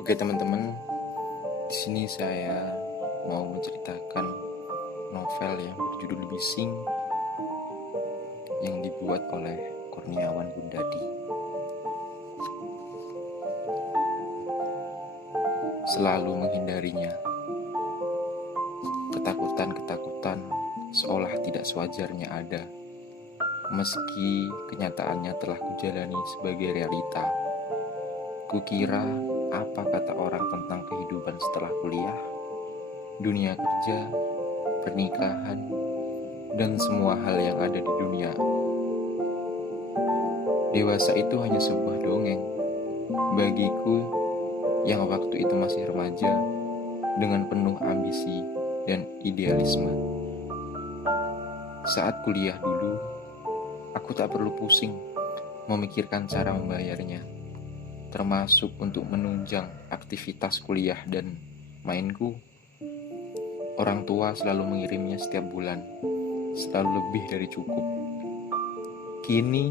Oke teman-teman, di sini saya mau menceritakan novel yang berjudul Bising yang dibuat oleh Kurniawan Gundadi. Selalu menghindarinya, ketakutan-ketakutan seolah tidak sewajarnya ada, meski kenyataannya telah kujalani sebagai realita. Kukira apa kata orang tentang kehidupan setelah kuliah, dunia kerja, pernikahan, dan semua hal yang ada di dunia. Dewasa itu hanya sebuah dongeng bagiku yang waktu itu masih remaja dengan penuh ambisi dan idealisme. Saat kuliah dulu, aku tak perlu pusing memikirkan cara membayarnya, termasuk untuk menunjang aktivitas kuliah dan mainku. Orang tua selalu mengirimnya setiap bulan, selalu lebih dari cukup. Kini,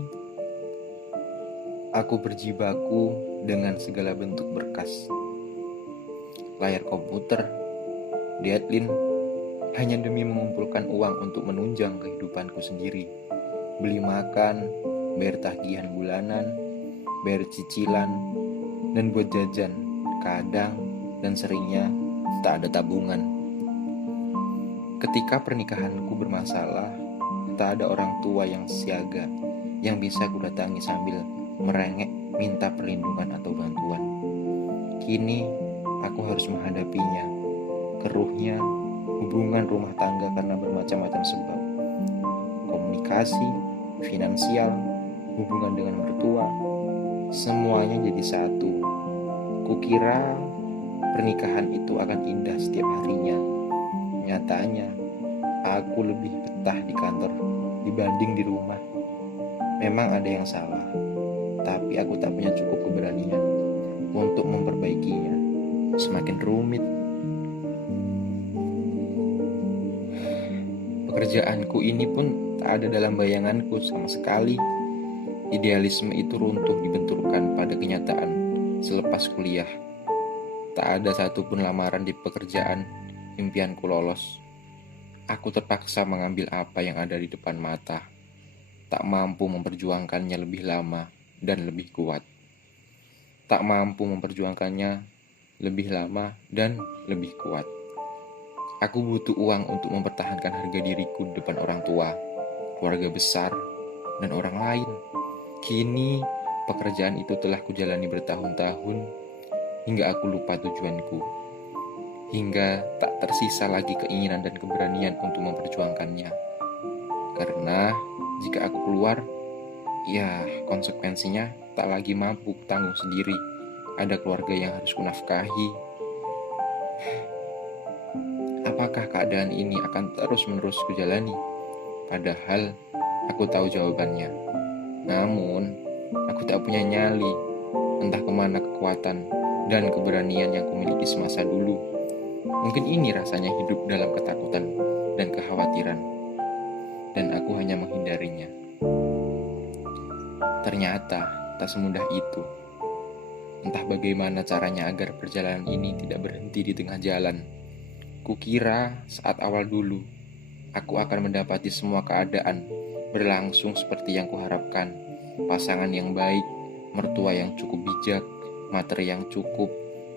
aku berjibaku dengan segala bentuk berkas. Layar komputer, deadline, hanya demi mengumpulkan uang untuk menunjang kehidupanku sendiri. Beli makan, bayar tagihan bulanan, bayar cicilan, dan buat jajan. Kadang dan seringnya tak ada tabungan. Ketika pernikahanku bermasalah, tak ada orang tua yang siaga yang bisa kudatangi sambil merengek minta perlindungan atau bantuan. Kini aku harus menghadapinya, keruhnya hubungan rumah tangga karena bermacam-macam sebab. Komunikasi, finansial, hubungan dengan mertua, semuanya jadi satu. Kukira pernikahan itu akan indah setiap harinya. Nyatanya, aku lebih betah di kantor dibanding di rumah. Memang ada yang salah, tapi aku tak punya cukup keberanian untuk memperbaikinya. Semakin rumit. Pekerjaanku ini pun tak ada dalam bayanganku sama sekali. Idealisme itu runtuh dibenturkan pada kenyataan selepas kuliah. Tak ada satupun lamaran di pekerjaan impianku lolos. Aku terpaksa mengambil apa yang ada di depan mata. Tak mampu memperjuangkannya lebih lama dan lebih kuat. Tak mampu memperjuangkannya lebih lama dan lebih kuat. Aku butuh uang untuk mempertahankan harga diriku di depan orang tua, keluarga besar, dan orang lain. Kini, pekerjaan itu telah kujalani bertahun-tahun hingga aku lupa tujuanku. Hingga tak tersisa lagi keinginan dan keberanian untuk memperjuangkannya. Karena jika aku keluar, ya konsekuensinya tak lagi mampu tanggung sendiri. Ada keluarga yang harus kunafkahi. Apakah keadaan ini akan terus-menerus kujalani? Padahal aku tahu jawabannya. Namun, aku tak punya nyali, entah kemana kekuatan dan keberanian yang kumiliki semasa dulu. Mungkin ini rasanya hidup dalam ketakutan dan kekhawatiran, dan aku hanya menghindarinya. Ternyata tak semudah itu. Entah bagaimana caranya agar perjalanan ini tidak berhenti di tengah jalan. Kukira saat awal dulu, aku akan mendapati semua keadaan berlangsung seperti yang kuharapkan. Pasangan yang baik, mertua yang cukup bijak, materi yang cukup,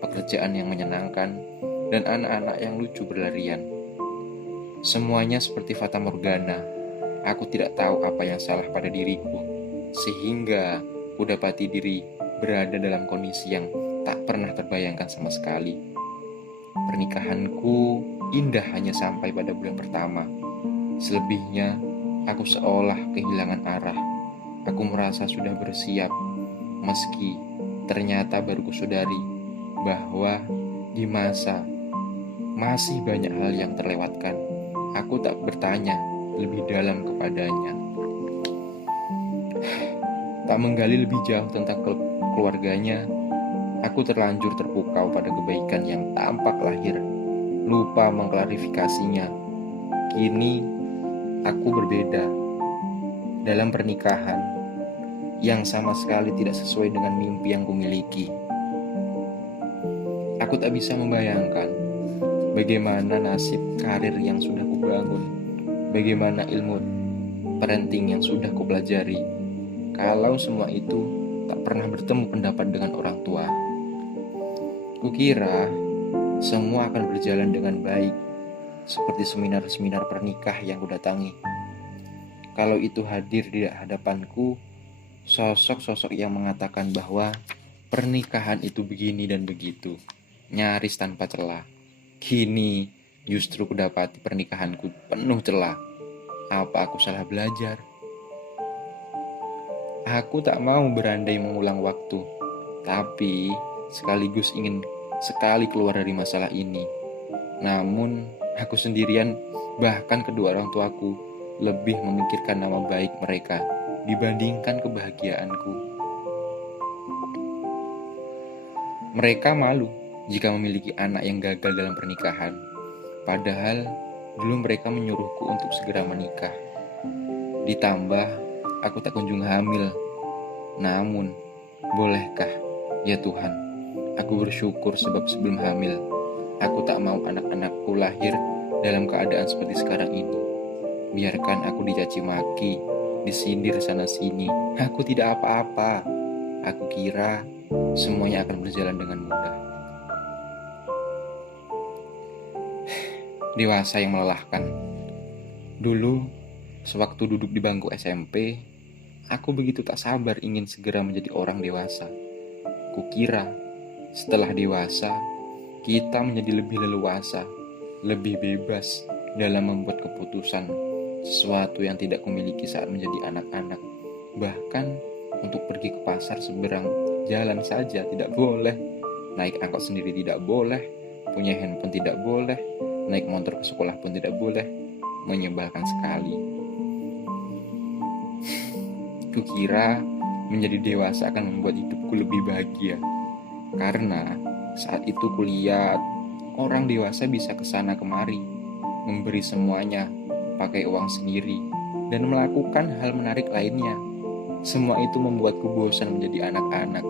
pekerjaan yang menyenangkan, dan anak-anak yang lucu berlarian. Semuanya seperti fata morgana. Aku tidak tahu apa yang salah pada diriku, sehingga kudapati diri berada dalam kondisi yang tak pernah terbayangkan sama sekali. Pernikahanku indah hanya sampai pada bulan pertama. Selebihnya, aku seolah kehilangan arah. Aku merasa sudah bersiap, meski ternyata baru kusadari bahwa di masa masih banyak hal yang terlewatkan. Aku tak bertanya lebih dalam kepadanya. Tak menggali lebih jauh tentang keluarganya, aku terlanjur terpukau pada kebaikan yang tampak lahir, lupa mengklarifikasinya. Kini, aku berbeda. Dalam pernikahan yang sama sekali tidak sesuai dengan mimpi yang kumiliki. Aku tak bisa membayangkan bagaimana nasib karir yang sudah kubangun, bagaimana ilmu parenting yang sudah kupelajari, kalau semua itu tak pernah bertemu pendapat dengan orang tua. Kukira semua akan berjalan dengan baik, seperti seminar-seminar pernikah yang kudatangi. Kalau itu hadir di hadapanku, sosok-sosok yang mengatakan bahwa pernikahan itu begini dan begitu, nyaris tanpa celah. Kini justru kudapati pernikahanku penuh celah. Apa aku salah belajar? Aku tak mau berandai mengulang waktu, tapi sekaligus ingin sekali keluar dari masalah ini. Namun aku sendirian, bahkan kedua orang tuaku, lebih memikirkan nama baik mereka dibandingkan kebahagiaanku. Mereka malu jika memiliki anak yang gagal dalam pernikahan. Padahal dulu mereka menyuruhku untuk segera menikah. Ditambah aku tak kunjung hamil. Namun, bolehkah ya Tuhan, aku bersyukur sebab sebelum hamil, aku tak mau anak-anakku lahir dalam keadaan seperti sekarang ini. Biarkan aku dicaci maki, disindir sana-sini. Aku tidak apa-apa. Aku kira semuanya akan berjalan dengan mudah. Dewasa yang melelahkan. Dulu, sewaktu duduk di bangku SMP, aku begitu tak sabar ingin segera menjadi orang dewasa. Kukira setelah dewasa, kita menjadi lebih leluasa, lebih bebas dalam membuat keputusan, sesuatu yang tidak kumiliki saat menjadi anak-anak. Bahkan untuk pergi ke pasar seberang jalan saja tidak boleh, naik angkot sendiri tidak boleh, punya handphone tidak boleh, naik motor ke sekolah pun tidak boleh. Menyebalkan sekali. Kukira menjadi dewasa akan membuat hidupku lebih bahagia, karena saat itu kulihat orang dewasa bisa kesana kemari, memberi semuanya pakai uang sendiri, dan melakukan hal menarik lainnya. Semua itu membuatku bosan menjadi anak-anak.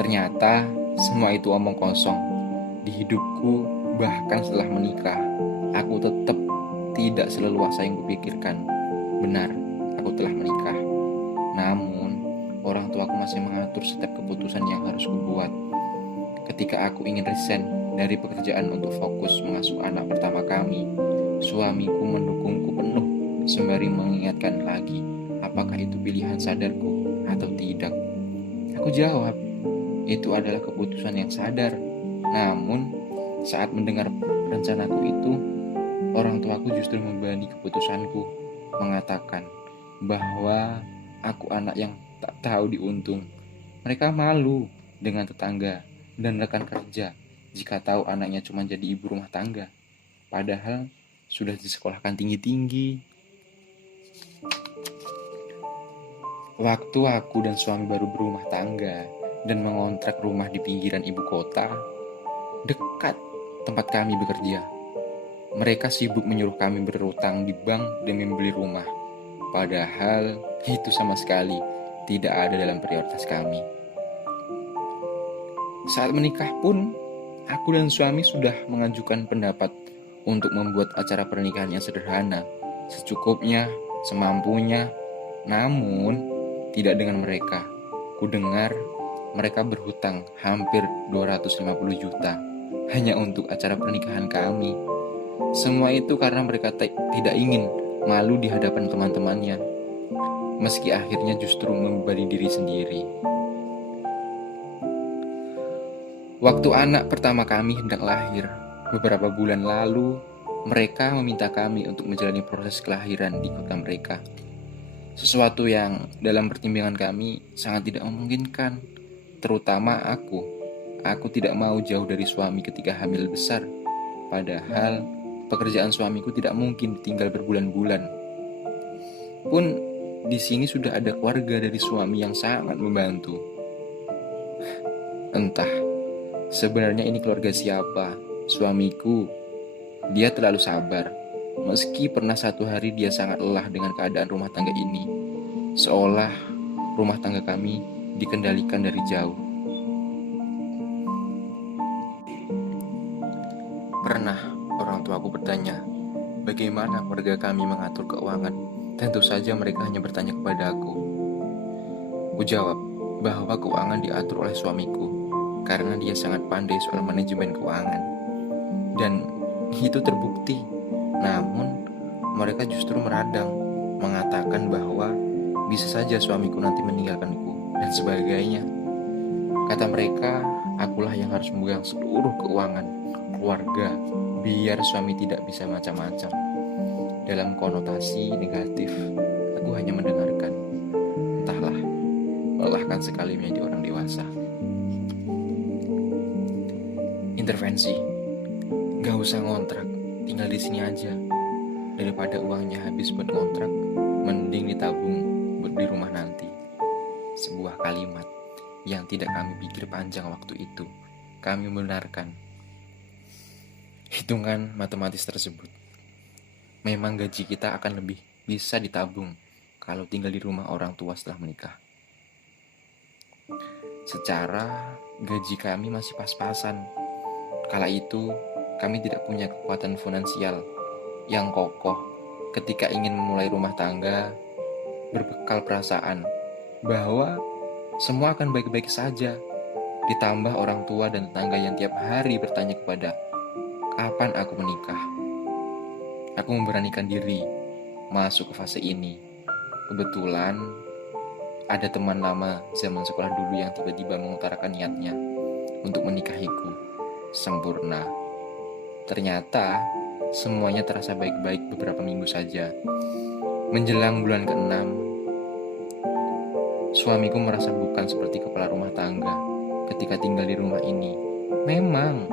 Ternyata semua itu omong kosong. Di hidupku, bahkan setelah menikah, aku tetap tidak seleluasa yang kupikirkan. Benar, aku telah menikah. Namun, orang tuaku masih mengatur setiap keputusan yang harus kubuat. Ketika aku ingin resign dari pekerjaan untuk fokus mengasuh anak pertama kami, suamiku mendukungku penuh, sembari mengingatkan lagi apakah itu pilihan sadarku atau tidak. Aku jawab, itu adalah keputusan yang sadar. Namun, saat mendengar rencanaku itu, orang tuaku justru membebani keputusanku, mengatakan bahwa aku anak yang tak tahu diuntung. Mereka malu dengan tetangga dan rekan kerja jika tahu anaknya cuma jadi ibu rumah tangga, padahal sudah disekolahkan tinggi-tinggi. Waktu aku dan suami baru berumah tangga dan mengontrak rumah di pinggiran ibu kota, dekat tempat kami bekerja, mereka sibuk menyuruh kami berutang di bank demi membeli rumah, padahal itu sama sekali tidak ada dalam prioritas kami. Saat menikah pun, aku dan suami sudah mengajukan pendapat untuk membuat acara pernikahan yang sederhana, secukupnya, semampunya. Namun, tidak dengan mereka. Kudengar mereka berhutang hampir 250 juta hanya untuk acara pernikahan kami. Semua itu karena mereka tidak ingin malu di hadapan teman-temannya, meski akhirnya justru membebani diri sendiri. Waktu anak pertama kami hendak lahir, beberapa bulan lalu, mereka meminta kami untuk menjalani proses kelahiran di kota mereka. Sesuatu yang dalam pertimbangan kami sangat tidak memungkinkan, terutama aku. Aku tidak mau jauh dari suami ketika hamil besar, padahal pekerjaan suamiku tidak mungkin tinggal berbulan-bulan. Pun di sini sudah ada keluarga dari suami yang sangat membantu. Entah sebenarnya ini keluarga siapa. Suamiku, dia terlalu sabar. Meski pernah satu hari dia sangat lelah dengan keadaan rumah tangga ini, seolah rumah tangga kami dikendalikan dari jauh. bagaimana keluarga kami mengatur keuangan. Tentu saja mereka hanya bertanya kepada aku. Ku jawab bahwa keuangan diatur oleh suamiku karena dia sangat pandai soal manajemen keuangan. Dan itu terbukti. Namun mereka justru meradang, mengatakan bahwa bisa saja suamiku nanti meninggalkanku dan sebagainya. Kata mereka, akulah yang harus memegang seluruh keuangan keluarga biar suami tidak bisa macam-macam. Dalam konotasi negatif, aku hanya mendengarkan. Entahlah, melelahkan sekali menjadi orang dewasa. Intervensi, gak usah ngontrak, tinggal di sini aja. Daripada uangnya habis buat ngontrak, mending ditabung buat di rumah nanti. Sebuah kalimat yang tidak kami pikir panjang waktu itu. Kami membenarkan hitungan matematis tersebut. Memang gaji kita akan lebih bisa ditabung kalau tinggal di rumah orang tua setelah menikah. Secara gaji kami masih pas-pasan. Kala itu kami tidak punya kekuatan finansial yang kokoh ketika ingin memulai rumah tangga, berbekal perasaan bahwa semua akan baik-baik saja. Ditambah orang tua dan tetangga yang tiap hari bertanya kepada kapan aku menikah. Aku memberanikan diri masuk ke fase ini. Kebetulan ada teman lama zaman sekolah dulu yang tiba-tiba mengutarakan niatnya untuk menikahiku. Sempurna. Ternyata semuanya terasa baik-baik beberapa minggu saja. Menjelang bulan ke-6, suamiku merasa bukan seperti kepala rumah tangga ketika tinggal di rumah ini. Memang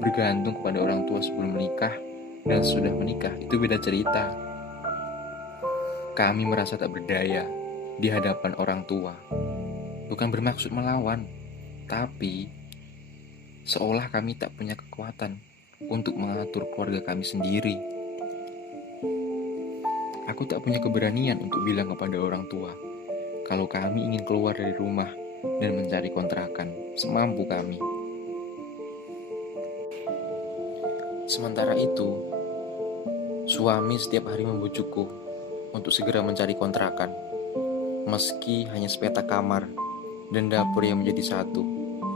bergantung kepada orang tua sebelum menikah dan sudah menikah itu beda cerita. Kami merasa tak berdaya di hadapan orang tua. Bukan bermaksud melawan, tapi seolah kami tak punya kekuatan untuk mengatur keluarga kami sendiri. Aku tak punya keberanian untuk bilang kepada orang tua kalau kami ingin keluar dari rumah dan mencari kontrakan semampu kami. Sementara itu, suami setiap hari membujukku untuk segera mencari kontrakan, meski hanya sepetak kamar dan dapur yang menjadi satu.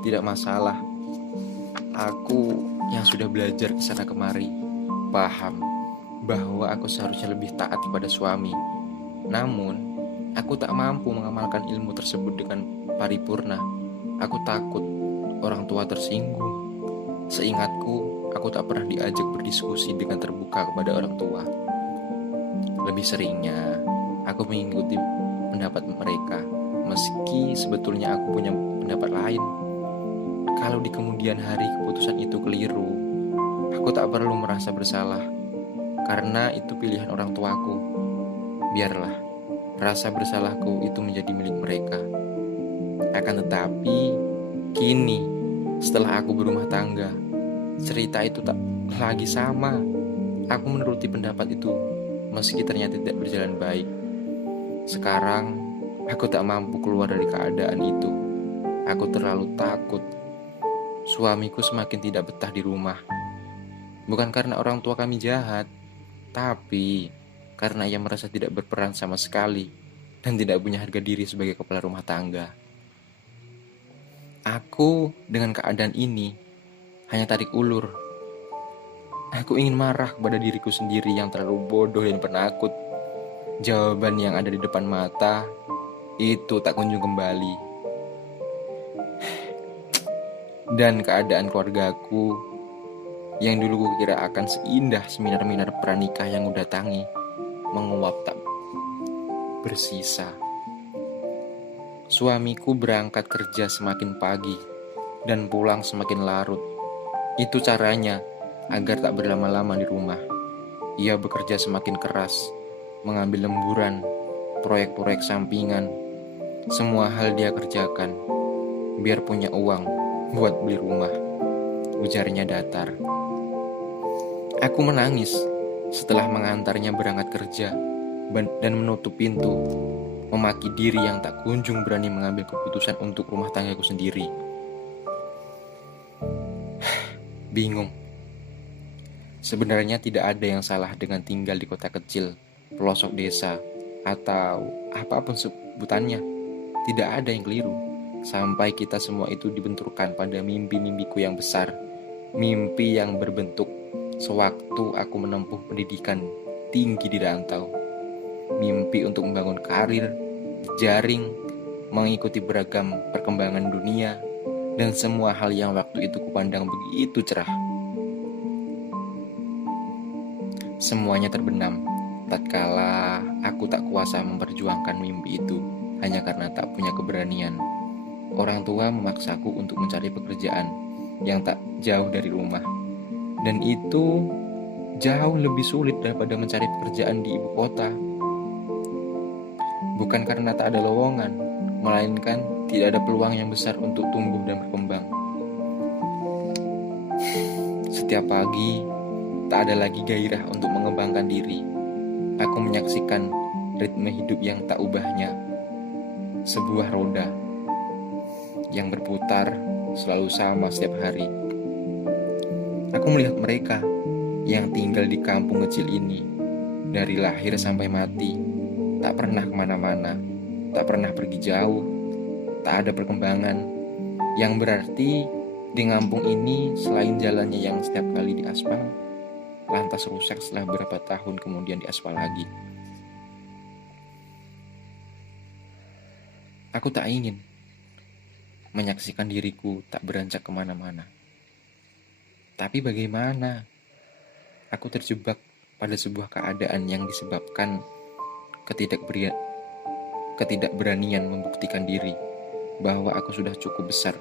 Tidak masalah. Aku yang sudah belajar kesana kemari paham bahwa aku seharusnya lebih taat kepada suami. Namun, aku tak mampu mengamalkan ilmu tersebut dengan paripurna. Aku takut orang tua tersinggung. Seingatku, aku tak pernah diajak berdiskusi dengan terbuka kepada orang tua. Lebih seringnya, aku mengikuti pendapat mereka, meski sebetulnya aku punya pendapat lain. Kalau di kemudian hari keputusan itu keliru, aku tak perlu merasa bersalah, karena itu pilihan orang tuaku. Biarlah, rasa bersalahku itu menjadi milik mereka. Akan tetapi, kini setelah aku berumah tangga, cerita itu tak lagi sama. Aku menuruti pendapat itu, meski ternyata tidak berjalan baik. Sekarang, aku tak mampu keluar dari keadaan itu. Aku terlalu takut. Suamiku semakin tidak betah di rumah. Bukan karena orang tua kami jahat, tapi karena ia merasa tidak berperan sama sekali dan tidak punya harga diri sebagai kepala rumah tangga. Aku dengan keadaan ini hanya tarik ulur. Aku ingin marah kepada diriku sendiri yang terlalu bodoh dan penakut. Jawaban yang ada di depan mata itu tak kunjung kembali. Dan keadaan keluargaku yang dulu kukira akan seindah seminar-minar pranikah yang kudatangi menguap tak bersisa. Suamiku berangkat kerja semakin pagi dan pulang semakin larut. Itu caranya agar tak berlama-lama di rumah. Ia bekerja semakin keras, mengambil lemburan, proyek-proyek sampingan. Semua hal dia kerjakan biar punya uang buat beli rumah, ujarnya datar. Aku menangis setelah mengantarnya berangkat kerja dan menutup pintu, memaki diri yang tak kunjung berani mengambil keputusan untuk rumah tanggaku sendiri. Bingung. Sebenarnya tidak ada yang salah dengan tinggal di kota kecil, pelosok desa, atau apapun sebutannya. Tidak ada yang keliru. Sampai kita semua itu dibenturkan pada mimpi-mimpiku yang besar. Mimpi yang berbentuk sewaktu aku menempuh pendidikan tinggi di rantau. Mimpi untuk membangun karir, jejaring, mengikuti beragam perkembangan dunia, dan semua hal yang waktu itu kupandang begitu cerah. Semuanya terbenam tatkala aku tak kuasa memperjuangkan mimpi itu hanya karena tak punya keberanian. Orang tua memaksaku untuk mencari pekerjaan yang tak jauh dari rumah. Dan itu jauh lebih sulit daripada mencari pekerjaan di ibu kota. Bukan karena tak ada lowongan, melainkan tidak ada peluang yang besar untuk tumbuh dan berkembang. Setiap pagi, tak ada lagi gairah untuk mengembangkan diri. Aku menyaksikan ritme hidup yang tak ubahnya. Sebuah roda yang berputar selalu sama setiap hari. Aku melihat mereka yang tinggal di kampung kecil ini dari lahir sampai mati, tak pernah kemana-mana, tak pernah pergi jauh, tak ada perkembangan. Yang berarti di kampung ini selain jalannya yang setiap kali diaspal, lantas rusak setelah beberapa tahun kemudian diaspal lagi. Aku tak ingin menyaksikan diriku tak beranjak kemana-mana. Tapi bagaimana? Aku terjebak pada sebuah keadaan yang disebabkan ketidakberanian membuktikan diri bahwa aku sudah cukup besar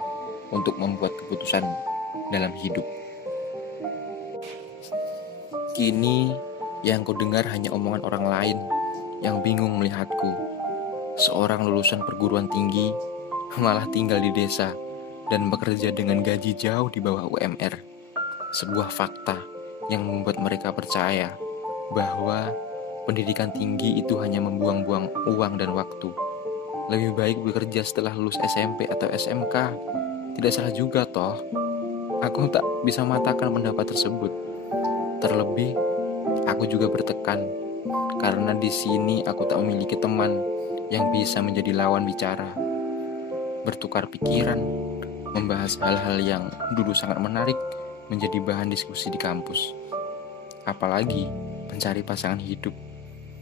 untuk membuat keputusan dalam hidup. Kini yang ku dengar hanya omongan orang lain yang bingung melihatku. Seorang lulusan perguruan tinggi malah tinggal di desa dan bekerja dengan gaji jauh di bawah UMR. Sebuah fakta yang membuat mereka percaya bahwa pendidikan tinggi itu hanya membuang-buang uang dan waktu. Lebih baik bekerja setelah lulus SMP atau SMK. Tidak salah juga toh. Aku tak bisa mematahkan pendapat tersebut. Terlebih, aku juga bertekan karena di sini aku tak memiliki teman yang bisa menjadi lawan bicara, bertukar pikiran, membahas hal-hal yang dulu sangat menarik menjadi bahan diskusi di kampus. Apalagi mencari pasangan hidup,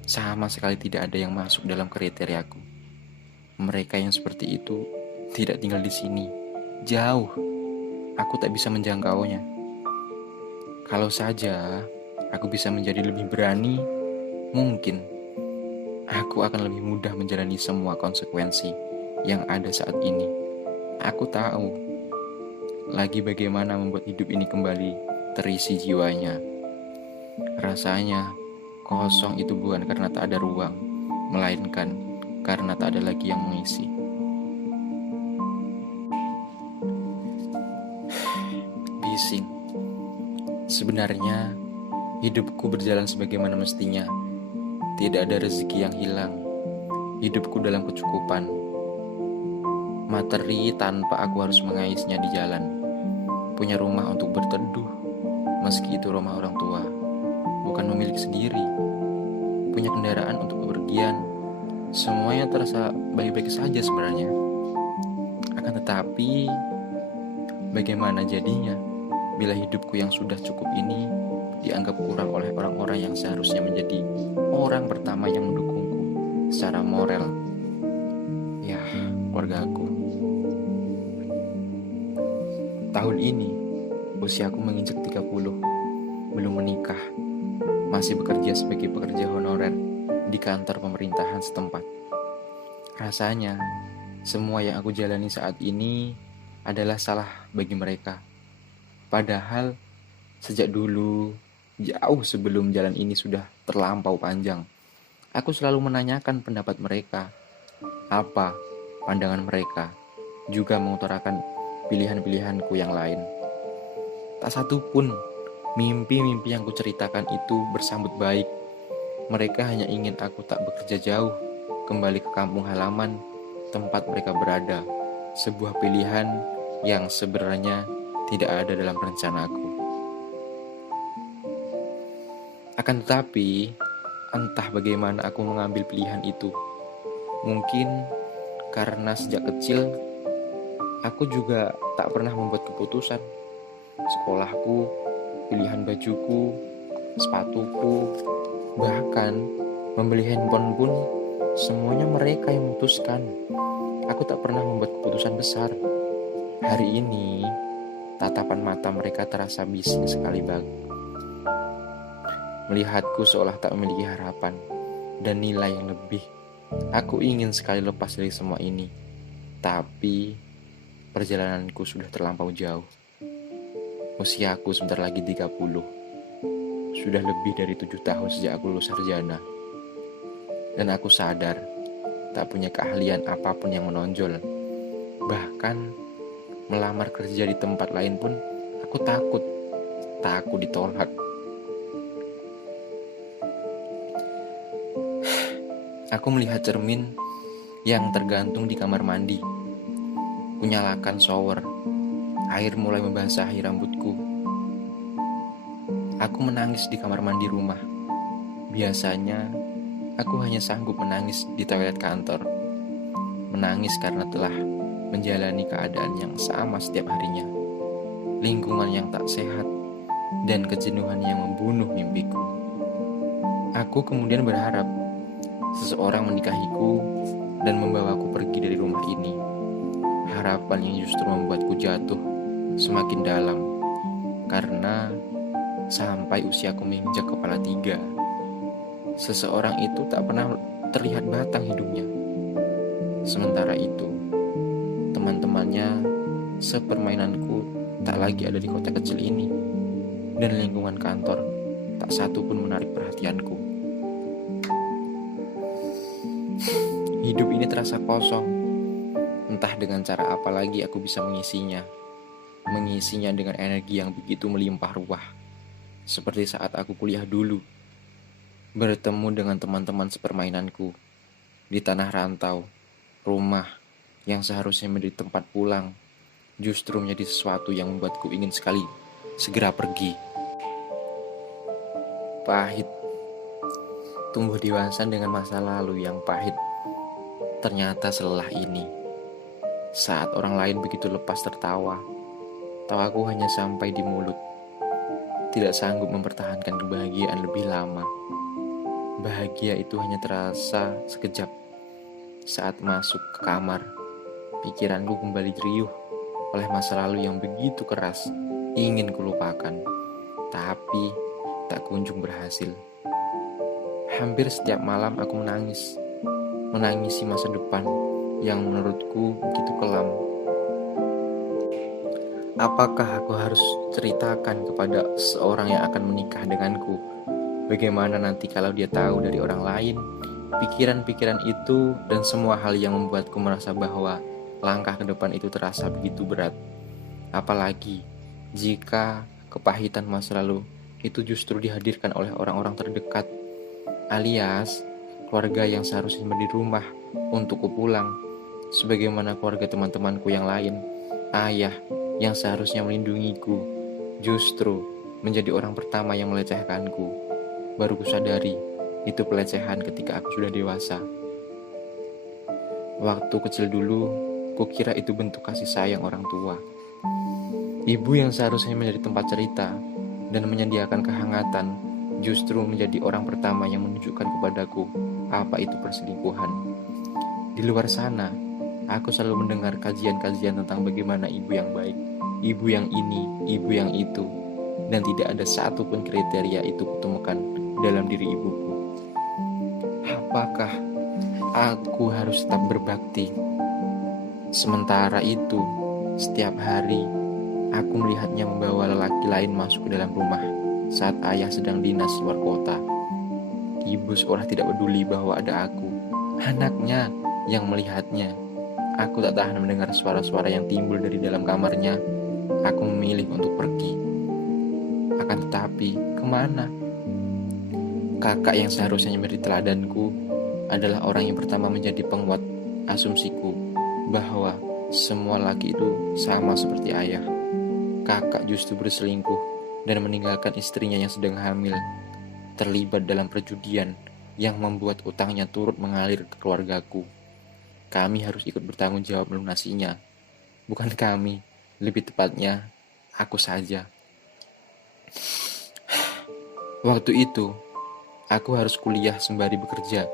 sama sekali tidak ada yang masuk dalam kriteriaku. Mereka yang seperti itu tidak tinggal di sini, jauh. Aku tak bisa menjangkaunya. Kalau saja aku bisa menjadi lebih berani, mungkin aku akan lebih mudah menjalani semua konsekuensi yang ada saat ini. Aku tahu lagi bagaimana membuat hidup ini kembali terisi jiwanya. Rasanya kosong itu bukan karena tak ada ruang, melainkan karena tak ada lagi yang mengisi. Bising. Sebenarnya hidupku berjalan sebagaimana mestinya. Tidak ada rezeki yang hilang. Hidupku dalam kecukupan. Materi tanpa aku harus mengaisnya di jalan. Punya rumah untuk berteduh, meski itu rumah orang tua, bukan memiliki sendiri. Punya kendaraan untuk bepergian. Semuanya terasa baik-baik saja sebenarnya. Akan tetapi, bagaimana jadinya bila hidupku yang sudah cukup ini dianggap kurang oleh orang-orang yang seharusnya menjadi orang pertama yang mendukungku secara moral? Ya, keluargaku. Tahun ini, usiaku menginjak 30, belum menikah, masih bekerja sebagai pekerja honorer di kantor pemerintahan setempat. Rasanya, semua yang aku jalani saat ini adalah salah bagi mereka. Padahal, sejak dulu, jauh sebelum jalan ini sudah terlampau panjang, aku selalu menanyakan pendapat mereka, apa pandangan mereka, juga mengutarakan pilihan-pilihanku yang lain. Tak satu pun mimpi-mimpi yang kuceritakan itu bersambut baik. Mereka hanya ingin aku tak bekerja jauh, kembali ke kampung halaman tempat mereka berada. Sebuah pilihan yang sebenarnya tidak ada dalam rencanaku. Akan tetapi, entah bagaimana aku mengambil pilihan itu. Mungkin karena sejak kecil, aku juga tak pernah membuat keputusan. Sekolahku, pilihan bajuku, sepatuku, bahkan membeli handphone pun semuanya mereka yang memutuskan. Aku tak pernah membuat keputusan besar. Hari ini, tatapan mata mereka terasa bising sekali bang. Melihatku seolah tak memiliki harapan dan nilai yang lebih. Aku ingin sekali lepas dari semua ini. Tapi, perjalananku sudah terlampau jauh. Usiaku sebentar lagi 30. Sudah lebih dari 7 tahun sejak aku lulus sarjana. Dan aku sadar, tak punya keahlian apapun yang menonjol. Bahkan, melamar kerja di tempat lain pun, aku takut. Takut ditolak. Aku melihat cermin yang tergantung di kamar mandi. Kunyalakan shower. Air mulai membasahi rambutku. Aku menangis di kamar mandi rumah. Biasanya, aku hanya sanggup menangis di toilet kantor. Menangis karena telah menjalani keadaan yang sama setiap harinya. Lingkungan yang tak sehat dan kejenuhan yang membunuh mimpiku. Aku kemudian berharap seseorang menikahiku dan membawaku pergi dari rumah ini. Harapan yang justru membuatku jatuh semakin dalam. Karena sampai usiaku menginjak kepala 3, seseorang itu tak pernah terlihat batang hidupnya. Sementara itu, teman-temannya sepermainanku tak lagi ada di kota kecil ini. Dan lingkungan kantor tak satu pun menarik perhatianku. Hidup ini terasa kosong. Entah dengan cara apa lagi aku bisa mengisinya. Mengisinya dengan energi yang begitu melimpah ruah. Seperti saat aku kuliah dulu. Bertemu dengan teman-teman sepermainanku. Di tanah rantau, rumah yang seharusnya menjadi tempat pulang, justru menjadi sesuatu yang membuatku ingin sekali segera pergi. Pahit. Tumbuh dewasa dengan masa lalu yang pahit. Ternyata selelah ini. Saat orang lain begitu lepas tertawa, tawaku hanya sampai di mulut. Tidak sanggup mempertahankan kebahagiaan lebih lama. Bahagia itu hanya terasa sekejap. Saat masuk ke kamar, pikiranku kembali riuh oleh masa lalu yang begitu keras. Ingin kulupakan, tapi tak kunjung berhasil. Hampir setiap malam aku menangis. Menangisi masa depan yang menurutku begitu kelam. Apakah aku harus ceritakan kepada seorang yang akan menikah denganku? Bagaimana nanti kalau dia tahu dari orang lain? Pikiran-pikiran itu dan semua hal yang membuatku merasa bahwa langkah ke depan itu terasa begitu berat. Apalagi jika kepahitan masa lalu itu justru dihadirkan oleh orang-orang terdekat, alias keluarga yang seharusnya di rumah untukku pulang. Sebagaimana keluarga teman-temanku yang lain, ayah yang seharusnya melindungiku justru menjadi orang pertama yang melecehkanku. Baru kusadari itu pelecehan ketika aku sudah dewasa. Waktu kecil dulu, kukira itu bentuk kasih sayang orang tua. Ibu yang seharusnya menjadi tempat cerita dan menyediakan kehangatan justru menjadi orang pertama yang menunjukkan kepadaku apa itu perselingkuhan. Di luar sana, aku selalu mendengar kajian-kajian tentang bagaimana ibu yang baik, ibu yang ini, ibu yang itu, dan tidak ada satupun kriteria itu kutemukan dalam diri ibuku. Apakah aku harus tetap berbakti? Sementara itu, setiap hari aku melihatnya membawa lelaki lain masuk ke dalam rumah saat ayah sedang dinas luar kota. Ibu seolah tidak peduli bahwa ada aku, anaknya, yang melihatnya. Aku tak tahan mendengar suara-suara yang timbul dari dalam kamarnya. Aku memilih untuk pergi. Akan tetapi, kemana? Kakak yang seharusnya menjadi teladanku adalah orang yang pertama menjadi penguat asumsiku bahwa semua laki itu sama seperti ayah. Kakak justru berselingkuh dan meninggalkan istrinya yang sedang hamil. terlibat dalam perjudian yang membuat utangnya turut mengalir ke keluargaku. Kami harus ikut bertanggung jawab melunasinya. Bukan kami, lebih tepatnya aku saja. Waktu itu, aku harus kuliah sembari bekerja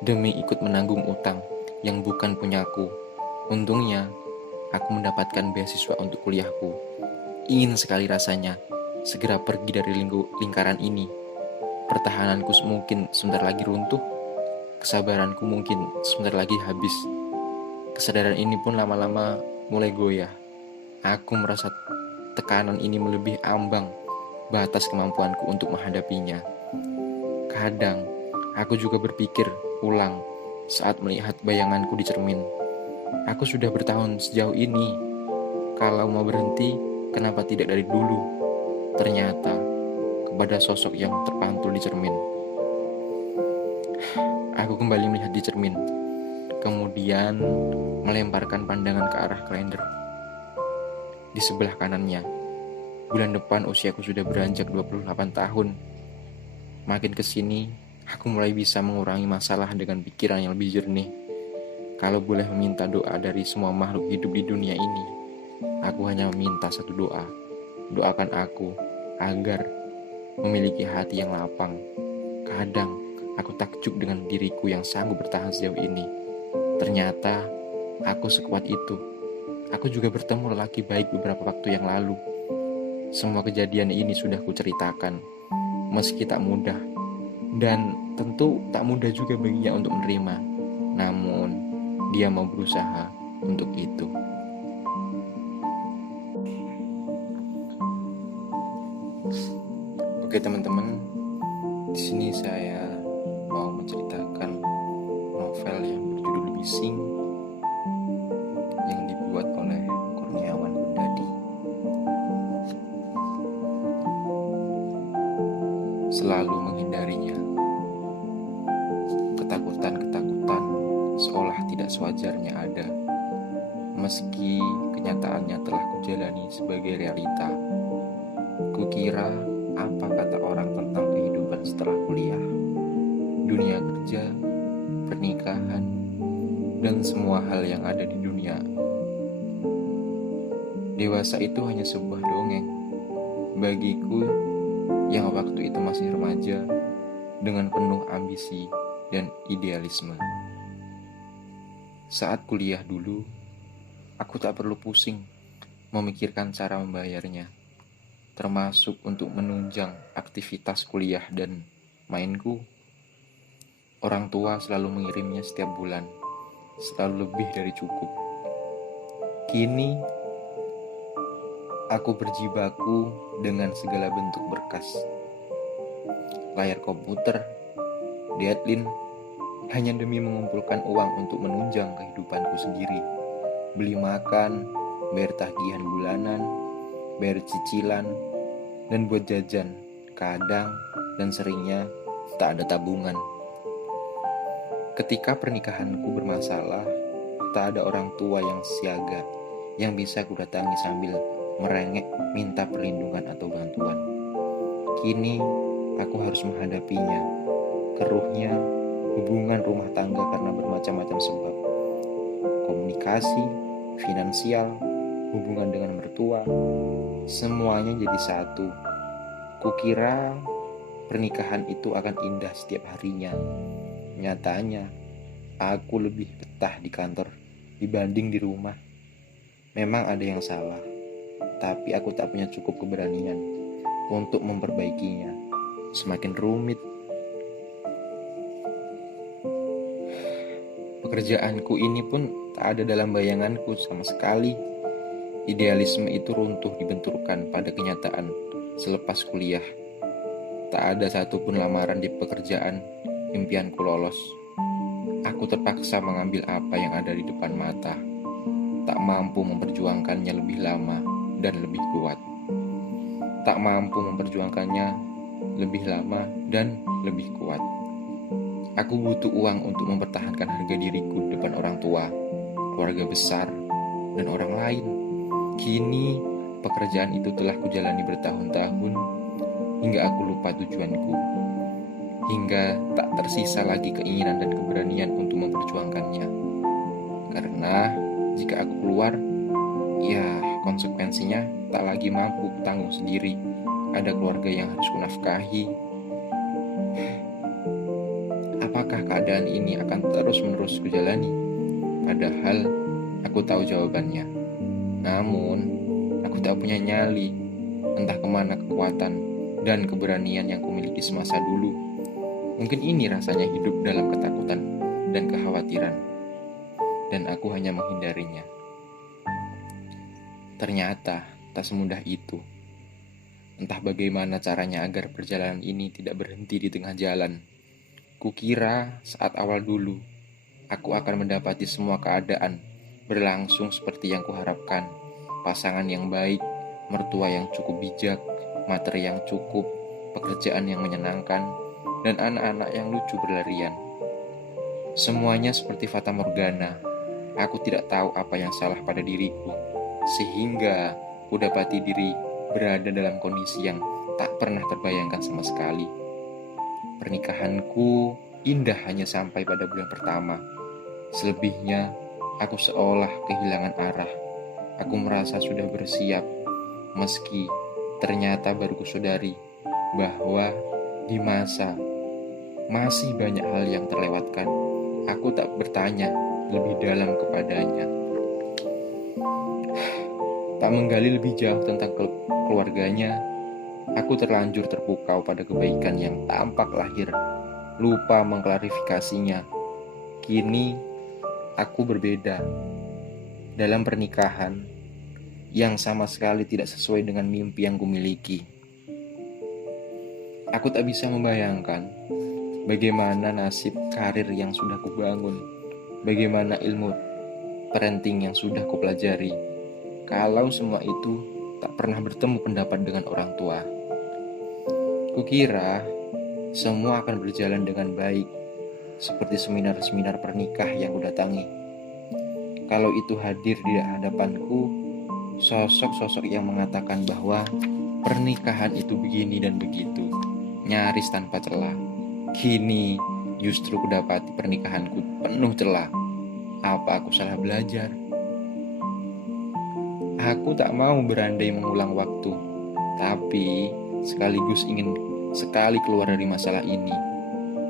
demi ikut menanggung utang yang bukan punyaku. Untungnya, aku mendapatkan beasiswa untuk kuliahku. Ingin sekali rasanya segera pergi dari lingkaran ini. Pertahananku mungkin sebentar lagi runtuh. Kesabaranku mungkin sebentar lagi habis. Kesadaran ini pun lama-lama mulai goyah. Aku merasa tekanan ini melebihi ambang batas kemampuanku untuk menghadapinya. Kadang, aku juga berpikir ulang saat melihat bayanganku di cermin. Aku sudah bertahun sejauh ini. Kalau mau berhenti, kenapa tidak dari dulu? Ternyata, kepada sosok yang terpantul di cermin. Aku kembali melihat di cermin, kemudian melemparkan pandangan ke arah kalender. Di sebelah kanannya, bulan depan usiaku sudah beranjak 28 tahun. Makin kesini, aku mulai bisa mengurangi masalah dengan pikiran yang lebih jernih. Kalau boleh meminta doa dari semua makhluk hidup di dunia ini, aku hanya meminta satu doa. Doakan aku agar memiliki hati yang lapang. Kadang, aku takjub dengan diriku yang sanggup bertahan sejauh ini. Ternyata, aku sekuat itu. Aku juga bertemu lelaki baik beberapa waktu yang lalu. Semua kejadian ini sudah kuceritakan, meski tak mudah. Dan tentu tak mudah juga baginya untuk menerima. Namun, dia mau berusaha untuk itu. Oke teman-teman, di sini saya mau menceritakan novel yang berjudul Bising yang dibuat oleh Kurniawan Gundadi. Selalu menghindarinya. Ketakutan-ketakutan seolah tidak sewajarnya ada, meski kenyataannya telah kujalani sebagai realita. Kukira apa kata orang tentang kehidupan setelah kuliah, dunia kerja, pernikahan, dan semua hal yang ada di dunia. Dewasa itu hanya sebuah dongeng bagiku yang waktu itu masih remaja dengan penuh ambisi dan idealisme. Saat kuliah dulu, aku tak perlu pusing memikirkan cara membayarnya, termasuk untuk menunjang aktivitas kuliah dan mainku. Orang tua selalu mengirimnya setiap bulan, selalu lebih dari cukup. Kini, aku berjibaku dengan segala bentuk berkas. Layar komputer, deadline, hanya demi mengumpulkan uang untuk menunjang kehidupanku sendiri. Beli makan, bayar tagihan bulanan, bayar cicilan, dan buat jajan. Kadang dan seringnya tak ada tabungan. Ketika pernikahanku bermasalah, tak ada orang tua yang siaga yang bisa kudatangi sambil merengek minta perlindungan atau bantuan. Kini aku harus menghadapinya, keruhnya hubungan rumah tangga karena bermacam-macam sebab. Komunikasi, finansial, hubungan dengan mertua, semuanya jadi satu. Kukira pernikahan itu akan indah setiap harinya. Nyatanya, aku lebih betah di kantor dibanding di rumah. Memang ada yang salah, tapi aku tak punya cukup keberanian untuk memperbaikinya. Semakin rumit. Pekerjaanku ini pun tak ada dalam bayanganku sama sekali. Idealisme itu runtuh dibenturkan pada kenyataan selepas kuliah. Tak ada satupun lamaran di pekerjaan impianku lolos. Aku terpaksa mengambil apa yang ada di depan mata. Tak mampu memperjuangkannya lebih lama dan lebih kuat. Tak mampu memperjuangkannya lebih lama dan lebih kuat. Aku butuh uang untuk mempertahankan harga diriku di depan orang tua, keluarga besar, dan orang lain. Kini, pekerjaan itu telah kujalani bertahun-tahun hingga aku lupa tujuanku. hingga tak tersisa lagi keinginan dan keberanian untuk memperjuangkannya. Karena jika aku keluar, ya konsekuensinya tak lagi mampu tanggung sendiri. Ada keluarga yang harus kunafkahi. Apakah keadaan ini akan terus-menerus kujalani? Padahal aku tahu jawabannya. Namun, aku tak punya nyali. Entah kemana kekuatan dan keberanian yang kumiliki semasa dulu. Mungkin ini rasanya hidup dalam ketakutan dan kekhawatiran. Dan aku hanya menghindarinya. Ternyata tak semudah itu. Entah bagaimana caranya agar perjalanan ini tidak berhenti di tengah jalan. Kukira saat awal dulu, aku akan mendapati semua keadaan berlangsung seperti yang kuharapkan. Pasangan yang baik, mertua yang cukup bijak, materi yang cukup, pekerjaan yang menyenangkan, dan anak-anak yang lucu berlarian. Semuanya seperti fata morgana. Aku tidak tahu apa yang salah pada diriku, sehingga kudapati diri berada dalam kondisi yang tak pernah terbayangkan sama sekali. Pernikahanku indah hanya sampai pada bulan pertama. Selebihnya, aku seolah kehilangan arah. Aku merasa sudah bersiap, meski ternyata baru kusadari bahwa di masa masih banyak hal yang terlewatkan. Aku tak bertanya lebih dalam kepadanya. Tak menggali lebih jauh tentang keluarganya, aku terlanjur terpukau pada kebaikan yang tampak lahir, lupa mengklarifikasinya. Kini, aku berbeda. Dalam pernikahan yang sama sekali tidak sesuai dengan mimpi yang kumiliki. Aku tak bisa membayangkan bagaimana nasib karir yang sudah kubangun, bagaimana ilmu parenting yang sudah kupelajari, kalau semua itu tak pernah bertemu pendapat dengan orang tua. Kukira semua akan berjalan dengan baik, seperti seminar-seminar pernikah yang kudatangi. Kalau itu hadir di hadapanku, sosok-sosok yang mengatakan bahwa pernikahan itu begini dan begitu, nyaris tanpa celah. Kini justru kudapati pernikahanku penuh celah. Apa aku salah belajar? Aku tak mau berandai mengulang waktu, tapi sekaligus ingin sekali keluar dari masalah ini.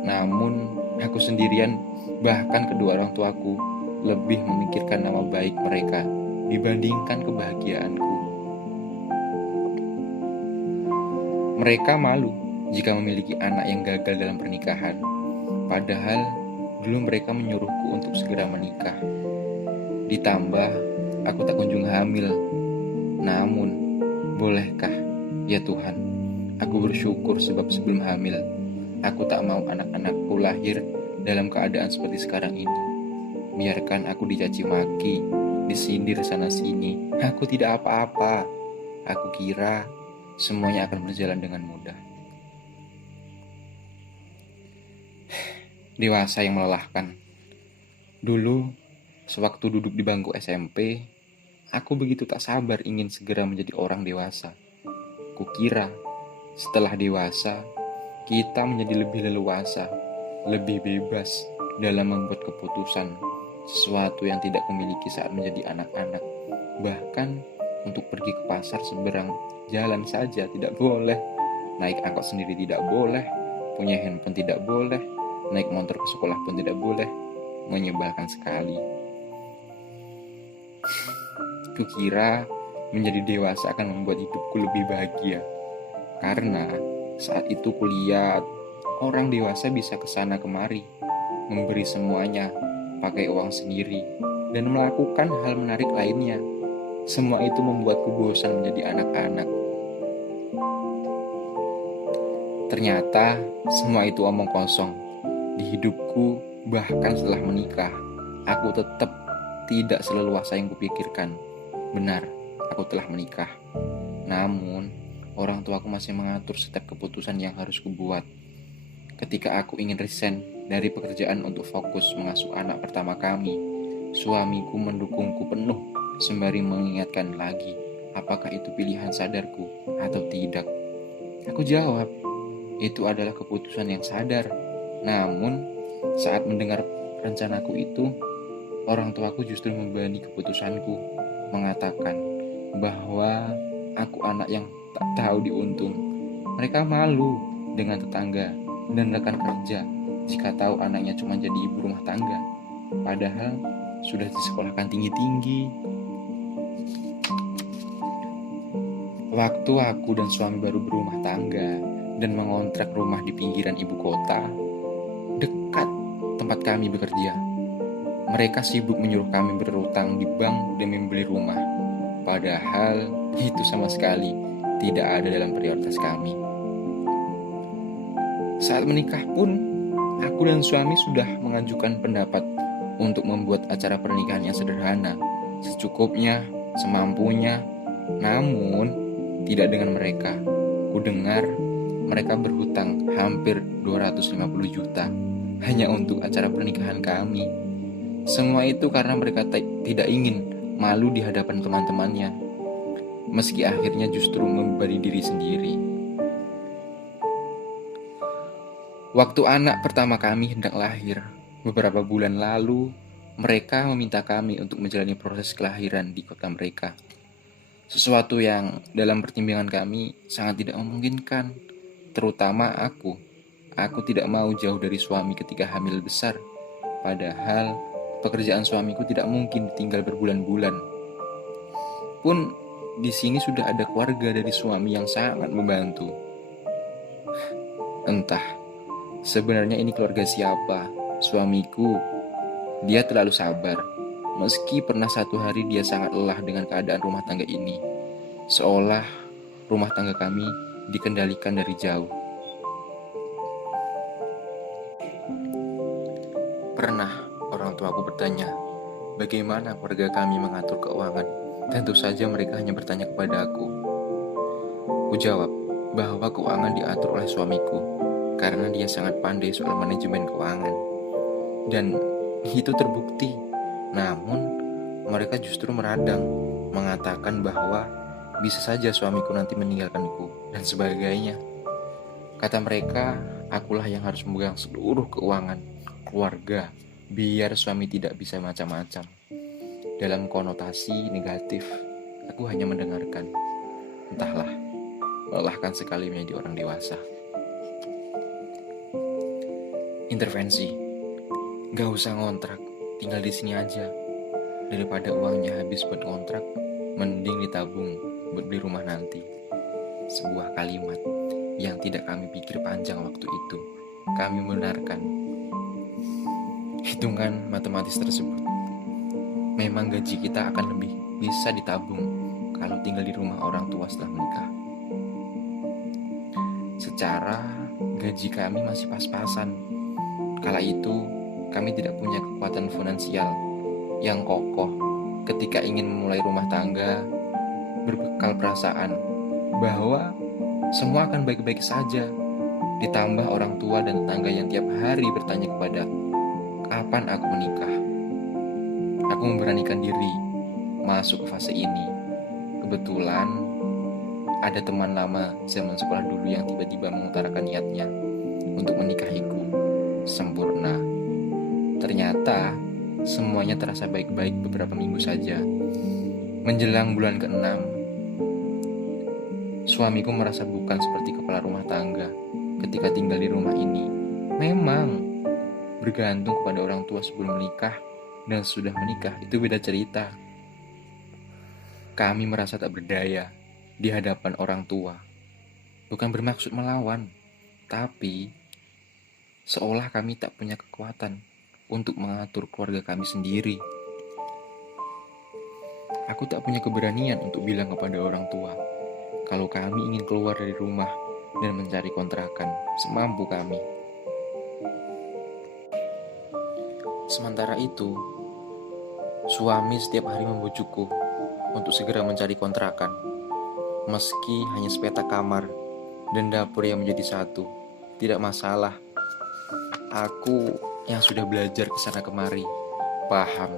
Namun, aku sendirian, bahkan kedua orang tuaku, lebih memikirkan nama baik mereka dibandingkan kebahagiaanku. Mereka malu jika memiliki anak yang gagal dalam pernikahan, padahal dulu mereka menyuruhku untuk segera menikah. Ditambah, aku tak kunjung hamil. Namun, bolehkah, ya Tuhan, aku bersyukur sebab sebelum hamil, aku tak mau anak-anakku lahir dalam keadaan seperti sekarang ini. Biarkan aku dicaci maki, disindir sana-sini. Aku tidak apa-apa. Aku kira semuanya akan berjalan dengan mudah. Dewasa yang melelahkan. Dulu, sewaktu duduk di bangku SMP, aku begitu tak sabar ingin segera menjadi orang dewasa. Kukira setelah dewasa, kita menjadi lebih leluasa, lebih bebas dalam membuat keputusan, sesuatu yang tidak kumiliki saat menjadi anak-anak. Bahkan untuk pergi ke pasar seberang jalan saja tidak boleh, naik angkot sendiri tidak boleh, punya handphone tidak boleh, naik motor ke sekolah pun tidak boleh. Menyebalkan sekali. Kukira menjadi dewasa akan membuat hidupku lebih bahagia. Karena saat itu kulihat orang dewasa bisa kesana kemari, memberi semuanya, pakai uang sendiri, dan melakukan hal menarik lainnya. Semua itu membuatku bosan menjadi anak-anak. Ternyata semua itu omong kosong. Di hidupku, bahkan setelah menikah, aku tetap tidak seleluasa yang kupikirkan. Benar, aku telah menikah. Namun, orang tuaku masih mengatur setiap keputusan yang harus kubuat. Ketika aku ingin resign dari pekerjaan untuk fokus mengasuh anak pertama kami, suamiku mendukungku penuh sembari mengingatkan lagi apakah itu pilihan sadarku atau tidak. Aku jawab, Itu adalah keputusan yang sadar. Namun, saat mendengar rencanaku itu, orang tuaku justru membebani keputusanku, mengatakan bahwa aku anak yang tak tahu diuntung. Mereka malu dengan tetangga dan rekan kerja jika tahu anaknya cuma jadi ibu rumah tangga, padahal sudah disekolahkan tinggi-tinggi. Waktu aku dan suami baru berumah tangga dan mengontrak rumah di pinggiran ibu kota, dekat tempat kami bekerja, mereka sibuk menyuruh kami berutang di bank demi membeli rumah, padahal itu sama sekali tidak ada dalam prioritas kami. Saat menikah pun, aku dan suami sudah mengajukan pendapat untuk membuat acara pernikahan yang sederhana, secukupnya, semampunya. Namun, tidak dengan mereka. Ku dengar mereka berhutang hampir 250 juta hanya untuk acara pernikahan kami. Semua itu karena mereka tidak ingin malu di hadapan teman-temannya, meski akhirnya justru membebani diri sendiri. Waktu anak pertama kami hendak lahir, beberapa bulan lalu, mereka meminta kami untuk menjalani proses kelahiran di kota mereka. Sesuatu yang dalam pertimbangan kami sangat tidak memungkinkan, terutama aku. Aku tidak mau jauh dari suami ketika hamil besar, padahal pekerjaan suamiku tidak mungkin ditinggal berbulan-bulan. Pun di sini sudah ada keluarga dari suami yang sangat membantu. Entah sebenarnya ini keluarga siapa. Suamiku, dia terlalu sabar. Meski pernah satu hari dia sangat lelah dengan keadaan rumah tangga ini, seolah rumah tangga kami dikendalikan dari jauh. Pernah orang tuaku bertanya, bagaimana keluarga kami mengatur keuangan? Tentu saja mereka hanya bertanya kepada aku. Ku jawab bahwa keuangan diatur oleh suamiku, karena dia sangat pandai soal manajemen keuangan. Dan itu terbukti. Namun, mereka justru meradang, mengatakan bahwa bisa saja suamiku nanti meninggalkanku, dan sebagainya. Kata mereka, akulah yang harus memegang seluruh keuangan keluarga, biar suami tidak bisa macam-macam. Dalam konotasi negatif, aku hanya mendengarkan. Entahlah, melelahkan sekali menjadi orang dewasa. Intervensi, gak usah ngontrak, tinggal di sini aja. Daripada uangnya habis buat kontrak, mending ditabung buat beli rumah nanti. Sebuah kalimat yang tidak kami pikir panjang waktu itu. Kami membenarkan hitungan matematis tersebut. Memang gaji kita akan lebih bisa ditabung kalau tinggal di rumah orang tua setelah menikah. Secara gaji kami masih pas-pasan. Kala itu kami tidak punya kekuatan finansial yang kokoh ketika ingin memulai rumah tangga, berbekal perasaan bahwa semua akan baik-baik saja. Ditambah orang tua dan tetangga yang tiap hari bertanya kepada, kapan aku menikah? Aku memberanikan diri masuk ke fase ini. Kebetulan ada teman lama zaman sekolah dulu yang tiba-tiba mengutarakan niatnya untuk menikahiku. Sempurna. Ternyata semuanya terasa baik-baik beberapa minggu saja. Menjelang bulan ke-6, suamiku merasa bukan seperti kepala rumah tangga ketika tinggal di rumah ini. Memang bergantung kepada orang tua sebelum menikah dan sudah menikah itu beda cerita. Kami merasa tak berdaya di hadapan orang tua. Bukan bermaksud melawan, tapi seolah kami tak punya kekuatan untuk mengatur keluarga kami sendiri. Aku tak punya keberanian untuk bilang kepada orang tua kalau kami ingin keluar dari rumah dan mencari kontrakan semampu kami. Sementara itu, suami setiap hari membujukku untuk segera mencari kontrakan. Meski hanya sepetak kamar dan dapur yang menjadi satu, tidak masalah. Aku yang sudah belajar kesana kemari paham